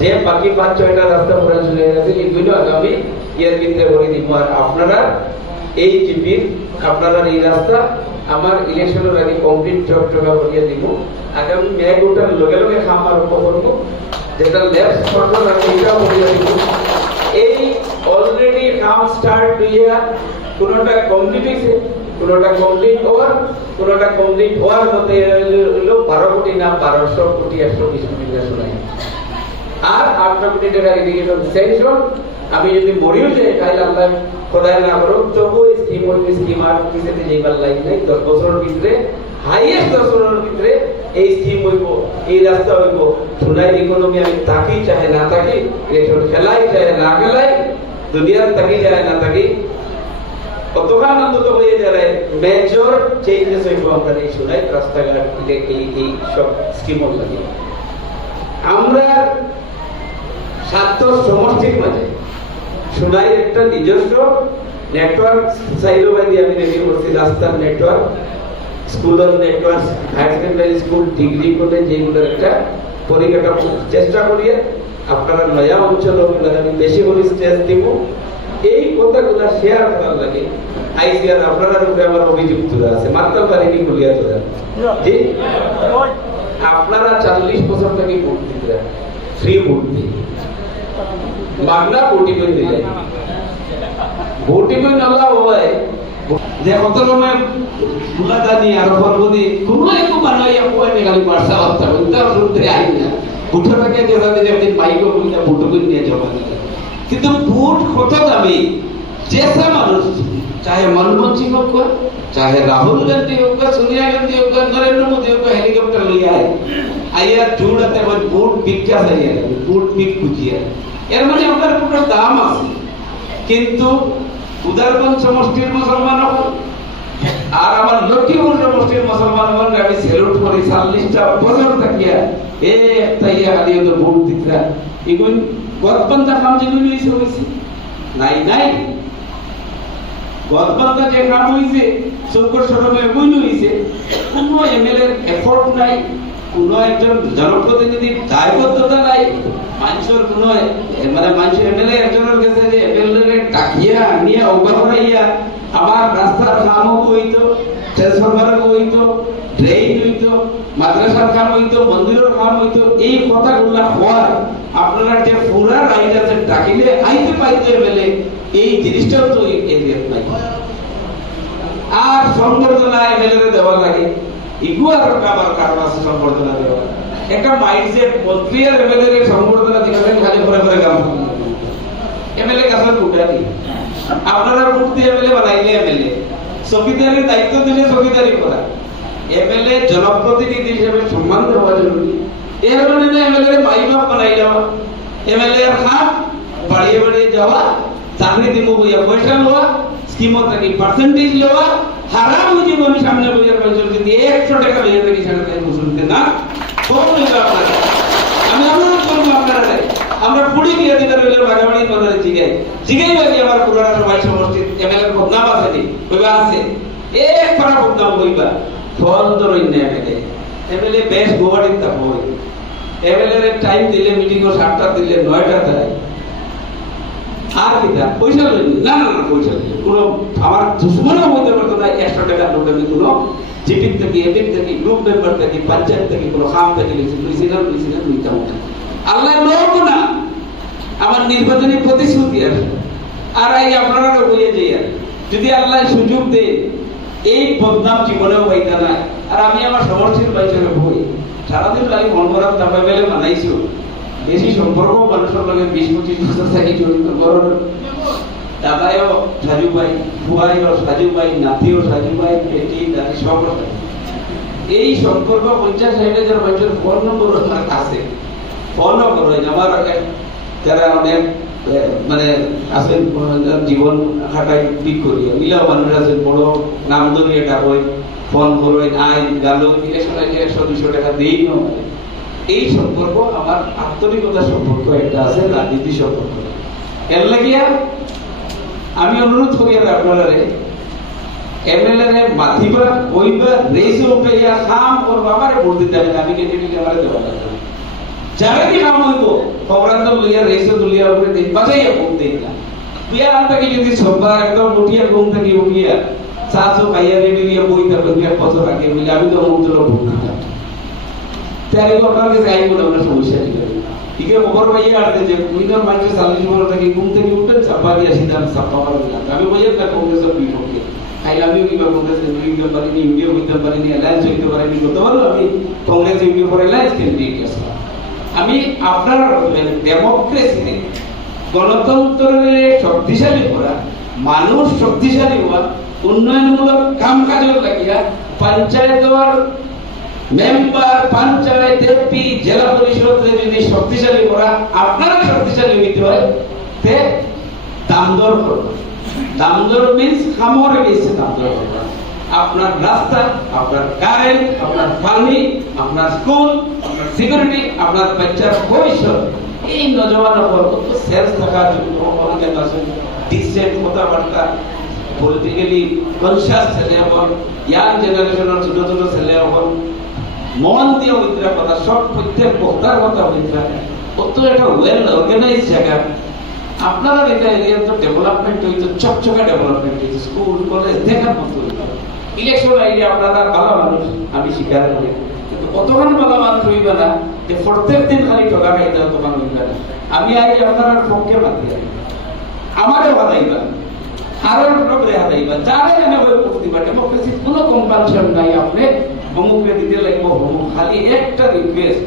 যে বাকি 5-6টা রাস্তা পুরা চলে গেছে, এগুলো আগামী ইয়ার ভিতরে করে দিব। আর আপনারা এই জিপির আপনারা এই রাস্তা আমার ইলেকশনের আগে কমপ্লিট চকচকা করিয়া দিব। আগামী মেঘ ওঠার লগে লগে খাম আরম্ভ করবো, যেটা লেফট কন্ট্রোল আমি এটাও করিয়া দিব। এই অলরেডি কাম স্টার্ট হইয়া কোনটা কমপ্লিট হয়েছে, কোনটা কমপ্লিট হওয়ার মধ্যে হলো 12 কোটি না 1200 কোটি 120 কোটি টাকা শোনাই। আর 800 কোটি টাকা ইরিগেশন সেকশন আমি যদি মরিও যাই তাহলে আল্লাহ খোদায় না করুক তবু স্কিম আর পিছনে যেবার লাইন নাই 10 বছরের ভিতরে হাইয়েস্ট 10 বছরের ভিতরে এই স্কিম হইব, এই রাস্তা হইব। সোনাই ইকোনমি আমি তাকি চাহে না থাকি, ইলেকশন খেলাই চাহে না খেলাই, দুনিয়ার তাকি চাহে না থাকি, কতখান অন্তত হয়ে যায় মেজর চেঞ্জেস হইব আমরা এই সোনাই রাস্তাঘাট এই সব স্কিমও লাগে। আমরা 7 সমষ্টির মাঝে সোনাই একটা নিজস্ব নেটওয়ার্ক সাইডোবাইদি আমি রেডি করছি, রাস্তার নেটওয়ার্ক, স্কুলের network, higher secondary school, degree college, যেগুলোর একটা পরিকাঠামো চেষ্টা করিয়ে আপনারা নয়া অঞ্চল আমি বেশি করে স্টেজ দিব। এই কথাগুলো শেয়ার করার লাগে আইসিআর আপনারা রূপে আমার অভিযুক্তরা আছে, মাত্র পারিনি বলিয়া তোরা জি আপনারা 40 বছর থেকে ভোট দিতে ফ্রি ভোট দিয়ে বাংলা ভোটি করে দিলে ভোটি করে নালা হয় যে কত সময় গুলা দানি আর ফরবদি কোনো একটু বানাইয়া কোয়া নেগালি পারসা হত্যা উত্তর শুনতে আই না ভোটার থেকে যেভাবে যেমন মাইকো বলতে ভোট করে নিয়ে জমা দিতে, কিন্তু ভোট কত দামি जैसा মানুষ चाहे मनमोहन सिंह होगा, चाहे राहुल गांधी होगा, सोनिया गांधी होगा, नरेंद्र मोदी होगा, हेलीकॉप्टर लिया है आइया चूड़ाते वो बूट पिक क्या सही है, बूट पिक कुचिया এর মানে আমার পুরো দাম আছে। কিন্তু উদারবন সমষ্টির মুসলমান আর আমার লক্ষ্মীপুর সমষ্টির মুসলমান আমি সেলুট করি 40টা বছর থাকিয়া তাইয়া আলিও তো ভোট দিতরা এগুন গদবন্দা কাম যেগুলো হইছে নাই নাই গদবন্দা যে কাম হইছে সরকার সরমে এগুলো হইছে, কোনো এমএলএর এফোর্ট নাই, কোনো একজন জনপ্রতিনিধির দায়বদ্ধতা নাই, মানুষের কোনো মানে মানুষ এমএলএ একজনের কাছে যে এমএলএ ডাকিয়া নিয়ে অবহরাইয়া আমার রাস্তার কাম হইতো, ট্রান্সফরমার হইতো, ড্রেন হইতো, মাদ্রাসার কাম হইতো, মন্দিরের কাম হইতো, এই কথাগুলো হওয়ার আপনারা যে পুরা রাইট আছে ডাকিলে আইতে পাইতে এমএলএ এই জিনিসটাও তো এরিয়া নাই। আর সংবর্ধনা এমএলএ দেওয়া লাগে ইগু আর কাবার কারণ আছে সংবর্ধনা দেওয়া একটা মাইন্ডসেট মন্ত্রী আর এমএলএ এর সংবর্ধনা দিলে খালি করে করে কাম এমএলএ কাছে কুটানি আপনারা মুক্তি এমএলএ বানাইলে এমএলএ চকিদারির দায়িত্ব দিলে চকিদারি করা এমএলএ জনপ্রতিনিধি হিসেবে সম্মান দেওয়া জরুরি এর মানে না এমএলএ মাইবাপ বানাই যাওয়া এমএলএ এর হাত বাড়িয়ে বাড়িয়ে যাওয়া চাকরি দিব বইয়া পয়সা লওয়া স্কিমত থাকি পার্সেন্টেজ লওয়া হারাম জীবন সামনে বইয়ার পয়সা যদি 100 টাকা লইয়া থাকি সেটা তাই মুসলতে না কোন লইবা আপনারা আমি অনুরোধ করব আপনারা আমরা পুরি গিয়ে দিতে রইলে ভাগাবাড়ি বাজারে জিগাই বাকি আমার পুরানা সবাই সমষ্টি এমএলএ বদনাম আছে নি কইবা আছে এক খারাপ বদনাম কইবা ফল ধরই না এমএলএ বেশ গোয়াড়িত তা হই এমএলএ এর টাইম দিলে মিটিং ও 7টা দিলে 9টা দেয় আর কিটা পয়সা লই না না না পয়সা লই কোন আমার দুশ্মনও বলতে পারতো না 100 টাকা নোট আমি কোন জিপি থেকে এপিক থেকে গ্রুপ মেম্বার থেকে পঞ্চায়েত থেকে কোন খাম থেকে লিখিছিলাম নিতাম আল্লাহ লোক না আমার নির্বাচনী প্রতিশ্রুতি আর এই আপনারা বইয়ে যাই যদি আল্লাহ সুযোগ দেয় এই বদনাম জীবনেও পাইতা না আর আমি আমার সমর্থিত বাইচারে বই সারাদিন লাগি মন করার তাপা বেলে বানাইছি বেশি সম্পর্ক মানুষের লগে 20-25 বছর থাকি জড়িত করার দাদাইও সাজু ভাই বুয়াইও সাজু ভাই নাতিও সাজু ভাই পেটি দাদি সব এই সম্পর্ক 50-60 জন মানুষের ফোন নম্বর আমার কাছে ফোন করো আমার যারা অনেক মানে আছেন জীবন খাটাই দিক করি মিলাও মানুষ আছেন বড় নামদনি এটা হয় ফোন করবেন আইন গালো ইলেকশন 100-200 টাকা দিই না এই সম্পর্ক আমার আন্তরিকতার সম্পর্ক একটা আছে রাজনীতি সম্পর্ক এর লাগিয়া আমি অনুরোধ করি আপনারা এমএলএ রে মাথিবা কইবা রেসে উঠাইয়া কাম করবা আমারে ভোট দিতে হবে আমি ক্যান্ডিডেট আমারে দেওয়া লাগবে যারা কি কাম হইব খবরান্ত লইয়া রেসে দুলিয়া উপরে দেই বাজাইয়া ভোট দেই না বিয়া আনতাকে যদি সবার একদম উঠিয়া ঘুম থেকে উঠিয়া চাচো খাইয়া রেডি হইয়া বই থাকবে 1 বছর আগে বলে আমি তো মুদ্রা ভোট দিতাম তাই আপনার কাছে আই বলে আমরা সমস্যা ছিল ঠিক আছে খবর পাইয়া আসতে যে কুইনার মানুষ 40 বছর থেকে ঘুম থেকে উঠতেন চাপা দিয়া সিধা চাপা মারা দিলাম আমি বইয়া না কংগ্রেসের বিপক্ষে খাই আমিও কিবা কংগ্রেসের হইতে পারিনি ইন্ডিয়া হইতে পারিনি অ্যালায়েন্স হইতে পারিনি কত ভালো আমি Congress India for alliance candidate আসলাম আমি আপনারা বলবেন ডেমোক্রেসিতে গণতন্ত্রের শক্তিশালী করা মানুষ শক্তিশালী হওয়া উন্নয়নমূলক কাম কাজের লাগিয়া পঞ্চায়েতর মেম্বার পঞ্চায়েত এমপি জেলা পরিষদে যদি শক্তিশালী করা আপনারা শক্তিশালী হইতে হয় তে দামদর করো দামদর মিন্স খামরে গেছে দামদর আপনার রাস্তা আপনার কারেন্ট আপনার পানি আপনার স্কুল আপনার সিকিউরিটি আপনার বাচ্চার ভবিষ্যৎ এই নজওয়ান কত সেলস থাকার জন্য অনেকে আছে ডিসেন্ট কথাবার্তা পলিটিক্যালি কনসিয়াস ছেলে হন ইয়াং জেনারেশনের ছোট ছোট ছেলে হন মন দিয়ে উইদ্রা কথা সব প্রত্যেক বক্তার কথা উইদ্রা অত একটা ওয়েল অর্গানাইজ জায়গা আপনারা এটা এরিয়া তো ডেভেলপমেন্ট হইতো চকচকা ডেভেলপমেন্ট হইতো স্কুল কলেজ দেখার মতো ইলেকশন আইডিয়া আপনারা ভালো মানুষ আমি স্বীকার করি কিন্তু কতক্ষণ ভালো মানুষ হইবে না যে প্রত্যেক দিন খালি ঠকা খাইতে তখন হইবে না আমি আই আপনার পক্ষে বাতি আমারও বাধাইবা আরো লোকরে হাতাইবা যারা এনে বই প্রতিভা ডেমোক্রেসি কোনো কম্পালশন নাই আপনি অমুকরে দিতে লাগবো অমুক খালি একটা রিকোয়েস্ট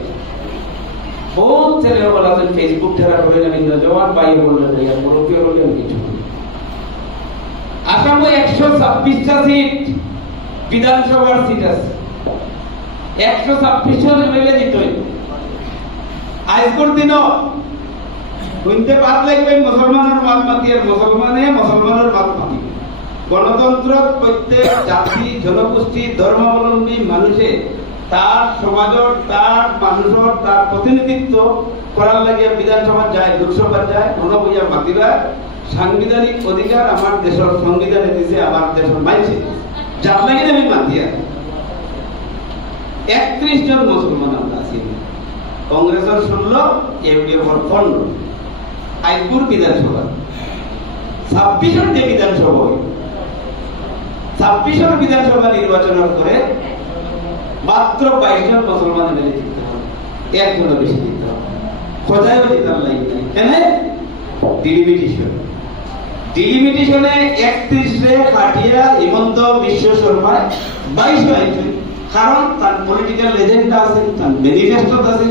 বহুত ছেলে বলা আছে ফেসবুক ঠেরা করে আমি নজওয়ান পাই বললেন না আর মুরব্বী বললেন কিছু আসামে 126টা সিট বিধানসভার সিট আছে 126 জন এমএলএ জিতই আজকের দিনও শুনতে বাদ লাগবে মুসলমানের বাদ মাতি আর মুসলমানের বাদ মাতি গণতন্ত্র প্রত্যেক জাতি জনগোষ্ঠী ধর্মাবলম্বী মানুষে তার সমাজের তার মানুষের তার প্রতিনিধিত্ব করার লাগে বিধানসভা যায় লোকসভা যায় গণবইয়া মাতিবা সাংবিধানিক অধিকার আমার দেশের সংবিধানে দিছে আমার দেশের মাইছে যার লাগে আমি মাতিয়া 31 জন মুসলমান আমরা আছি কংগ্রেসের 16 ইউডিএফ এর 15 আইপুর বিধানসভা 26 টি বিধানসভা 26 বিধানসভা নির্বাচনের পরে মাত্র 22 জন মুসলমান মিলে জিততে হবে একজনও বেশি জিততে হবে খোঁজায়ও জিতার লাইন নাই কেন ডিলিমিটেশন ডিলিমিটেশনে 31 কাটিয়া হিমন্ত বিশ্ব শর্মা 22 আইছে, কারণ তার পলিটিক্যাল এজেন্ডা আছে, তার ম্যানিফেস্টো আছে,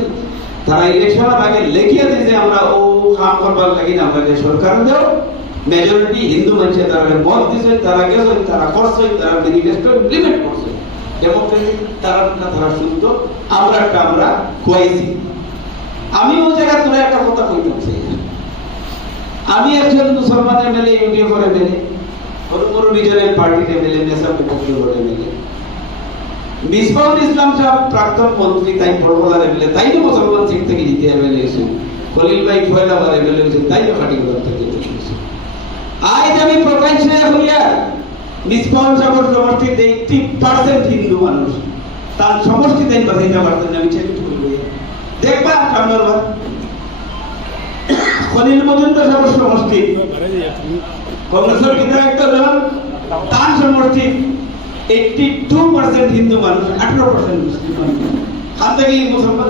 তারা ইলেকশনের আগে লিখিয়ে দিয়ে যে আমরা ও কাম করবার লাগি আমরা যে সরকার দেও, মেজরিটি হিন্দু মানুষ তারা মত দিছে, তারা গেছে, তারা করছে, তারা ম্যানিফেস্টো ইমপ্লিমেন্ট করছে। ডেমোক্রেসি তারা শুদ্ধ, আমরা খুয়াইছি। আমি ও জায়গা তোরা একটা কথা কইতাম চাই, আমি একজন মুসলমান এমএলএ, ইউডিএফের এমএলএ, বড় রিজনাল পার্টির এমএলএ, নেশা পক্ষের এমএলএ, মিসবাহুল ইসলাম সাহেব প্রাক্তন মন্ত্রী, তাই বড়বলার এমএলএ, তাই তো মুসলমান সিট থেকে জিতে এমএলএ হয়েছে, খলিল ভাই ফয়লাবার এমএলএ হয়েছে, তাই তো খাটিগড় থেকে জিতে হয়েছে। আজ আমি প্রকাশ্যে হইয়া মিসবাহুল সাহেবের সমষ্টিতে 80% হিন্দু মানুষ, তার সমষ্টিতে বাঁচাইতে পারতেন, আমি চ্যালেঞ্জ করব, দেখবা সামনের বার খলিল মজুমদার সাহেবের সমষ্টি কংগ্রেসের বিধায়ক দল, তার সমষ্টি 82% হিন্দু মানুষ, 18% মুসলিম মানুষ। হাতে গিয়ে মুসলমান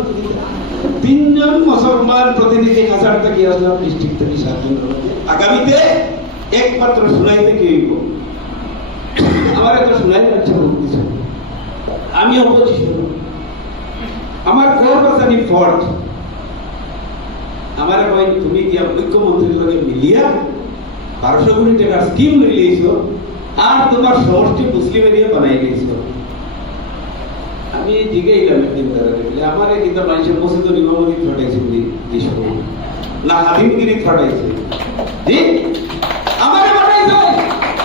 তিনজন মুসলমান প্রতিনিধি কাছাড় থেকে আসলাম, ডিস্ট্রিক্ট থেকে 7 জন। আগামীতে একমাত্র শুনাইতে কি হইব, আমার এত শুনাই যাচ্ছে, আমি অপোজিশন, আমার কোর্ট আছে ফল্ট, আমার কই তুমি কি মুখ্যমন্ত্রীর লগে মিলিয়া 1200 কোটি টাকার স্কিম মিলিয়েছো, আর তোমার সমষ্টি মুসলিম এরিয়া বানাই দিয়েছো। আমি জিজ্ঞাইলাম একদিন তারা দেখলে আমার কিন্তু মানুষের মসজিদ নিমামতি ফাটাইছে না হাদিমগিরি ফাটাইছে, জি আমারে বানাইছে,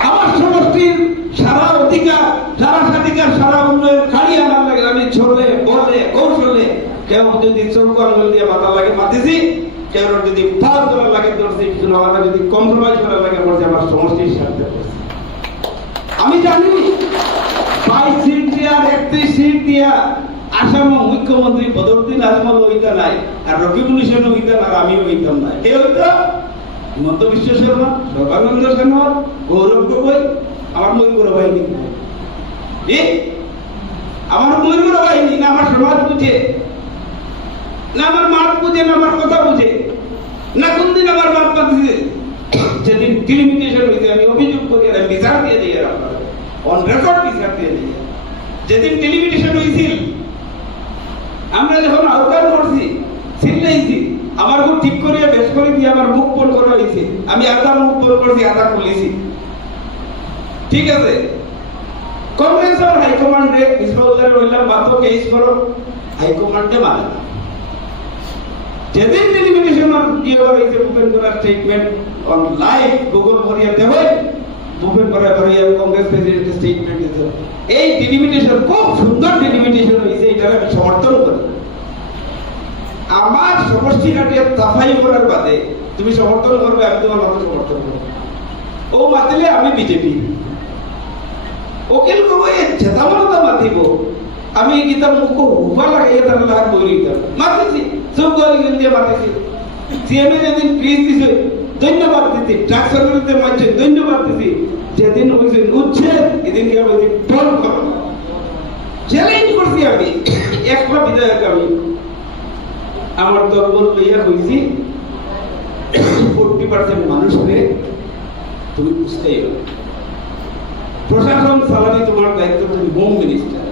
আমার সমষ্টির সারা অধিকার, সারা স্বাধিকার, সারা উন্নয়ন খালি আমার লাগে। আমি ছলে বলে কৌশলে কেউ যদি চৌক আঙ্গুল দিয়ে মাথা লাগে মাতিছি, কেউ যদি পাঁচ ডলার লাগে ধরছি, আমরা যদি কম্প্রোমাইজ করার লাগে করছে, আমার সমষ্টির সাথে আমি জানি 22 সিট দিয়া 31 সিট দিয়া আসাম মুখ্যমন্ত্রী বদরুদ্দিন আজমল হইতা নাই, আর রকিবুল হোসেন হইতা না, আর আমি হইতাম না। কে হইতো? হিমন্ত বিশ্ব শর্মা, সর্বানন্দ সোনোয়াল, গৌরব গগৈ, আমার ময়ূর বাহিনী, আমার ময়ূর বাহিনী না আমার সমাজ বুঝে, না আমার মাত বুঝে, না আমার কথা বুঝে, না কোনদিন আমার মাত পাতিছে। যেদিন ডিলিমিটেশন হয়েছে আমি অভিযোগ করি, আর বিচার দিয়ে দিই, অন রেকর্ড বিচার দিয়ে দিই। যেদিন ডিলিমিটেশন হয়েছিল, আমরা যখন আহ্বান করছি, চিল্লাইছি, আমার খুব ঠিক করিয়া বেশ করে দিয়ে আমার মুখ বল করা হয়েছে, আমি আধা মুখ বল করছি, আধা খুলেছি, ঠিক আছে। কংগ্রেসের হাইকমান্ডে ইসমাউল্লাহ বললাম বাতো কেস করো, হাইকমান্ডে মানে না। যেদিন টেলিভিশন ইয়ে হয়েছে, ভূপেন করার স্টেটমেন্ট অন লাইভ গুগল করিয়া দেবে, ভূপেন করার কংগ্রেস প্রেসিডেন্টের স্টেটমেন্ট দিতে, এই ডিলিমিটেশন খুব সুন্দর ডিলিমিটেশন হয়েছে, এটা আমি সমর্থন করি। আমার সমষ্টি কাটিয়ে সাফাই করার বাদে তুমি সমর্থন করবে, আমি তোমার মতো সমর্থন করবো। ও মাতিলে আমি বিজেপি, ওকিল গগৈ জেতামতো মাতিব, আমি গীতা মুখ হুবা লাগাইয়া তার লাগ বই দিতাম, মাতিছি চৌক দিয়ে মাতিছি। সিএমএ যেদিন ক্রিজ দিছে ধন্যবাদ দিতে, ট্রাকসারগুলিতে মানছে ধন্যবাদ দিতে, যেদিন হয়েছে উচ্ছেদ, এদিন কি হবে ফল করো, চ্যালেঞ্জ করছি আমি একটা বিধায়ক, আমি আমার দরবার লইয়া হয়েছি 40% মানুষকে তুমি বুঝতেই হবে, প্রশাসন চালানি তোমার দায়িত্ব, তুমি হোম মিনিস্টার,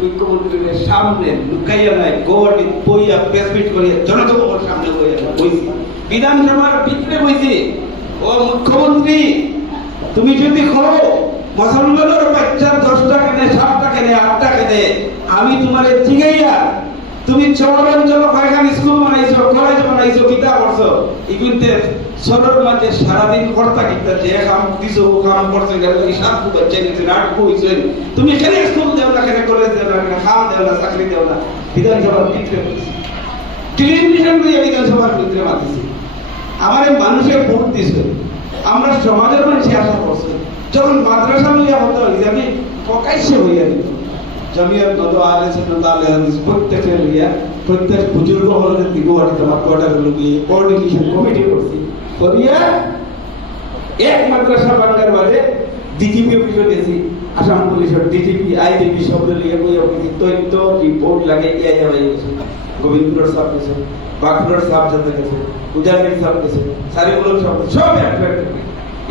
মুখ্যমন্ত্রীর সামনে লুকাইয়া নাই, গৌহাটি বইয়া প্রেসমিট করিয়া জনসভার সামনে বইছি, বিধানসভার ভিতরে বইছি। ও মুখ্যমন্ত্রী, তুমি যদি করো মুসলমানের বাচ্চার 10টা কেনে, 7টা কেনে, 8টা কেনে, আমি তোমার জিগাইয়া তুমি শহরাঞ্চল কয়েকখান স্কুল বানাইছো, কলেজ বানাইছো, কিতা করছো, এগুলিতে শহরের মাঝে সারাদিন কর্তা কিতা যে কাম দিছো ও কাম করছো, কি 7 বাচ্চা নিয়েছে, 8 হয়েছে, তুমি কেন স্কুল দেও না, কেন কলেজ দেও না, কেন খাওয়া দেও না, চাকরি দেও না, বিধানসভার ভিতরে টেলিভিশন দিয়ে বিধানসভার ভিতরে মাতিছি। আমার মানুষের ভোট দিছে, আমরা সমাজের মানুষে আশা করছে, যখন মাদ্রাসা লইয়া হতে হয়েছে আমি প্রকাশ্যে হইয়া দিত, জমিয়ত নদ আলে সুন্নাত আলে হাদিস প্রত্যেকের লইয়া প্রত্যেক বুজুর্গ হলে দিব, আর তোমার কোয়ার্টার গুলো কোঅর্ডিনেশন কমিটি করছি, করিয়া এক মাদ্রাসা বাংলার বাদে ডিজিপি অফিসে গেছি, আসাম পুলিশের ডিজিপি আইজিপি সব লইয়া কইয়া তথ্য রিপোর্ট লাগে, গোবিন্দপুরের সাহেব গেছে, বাঁকুড়ার সাহেব যাতে গেছে, উজানির সাহেব গেছে, সারিপুরের সাহেব সব এক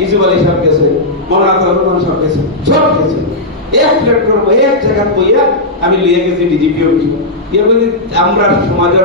ইসুফ আলী সাহেব গেছে, মৌলানা রহমান সাহেব গেছে, সব গেছে। এক প্লেট করবো, এক জায়গা বইয়া আমি লিয়ে গেছি ডিজিপি অফিস। আমরা সমাজের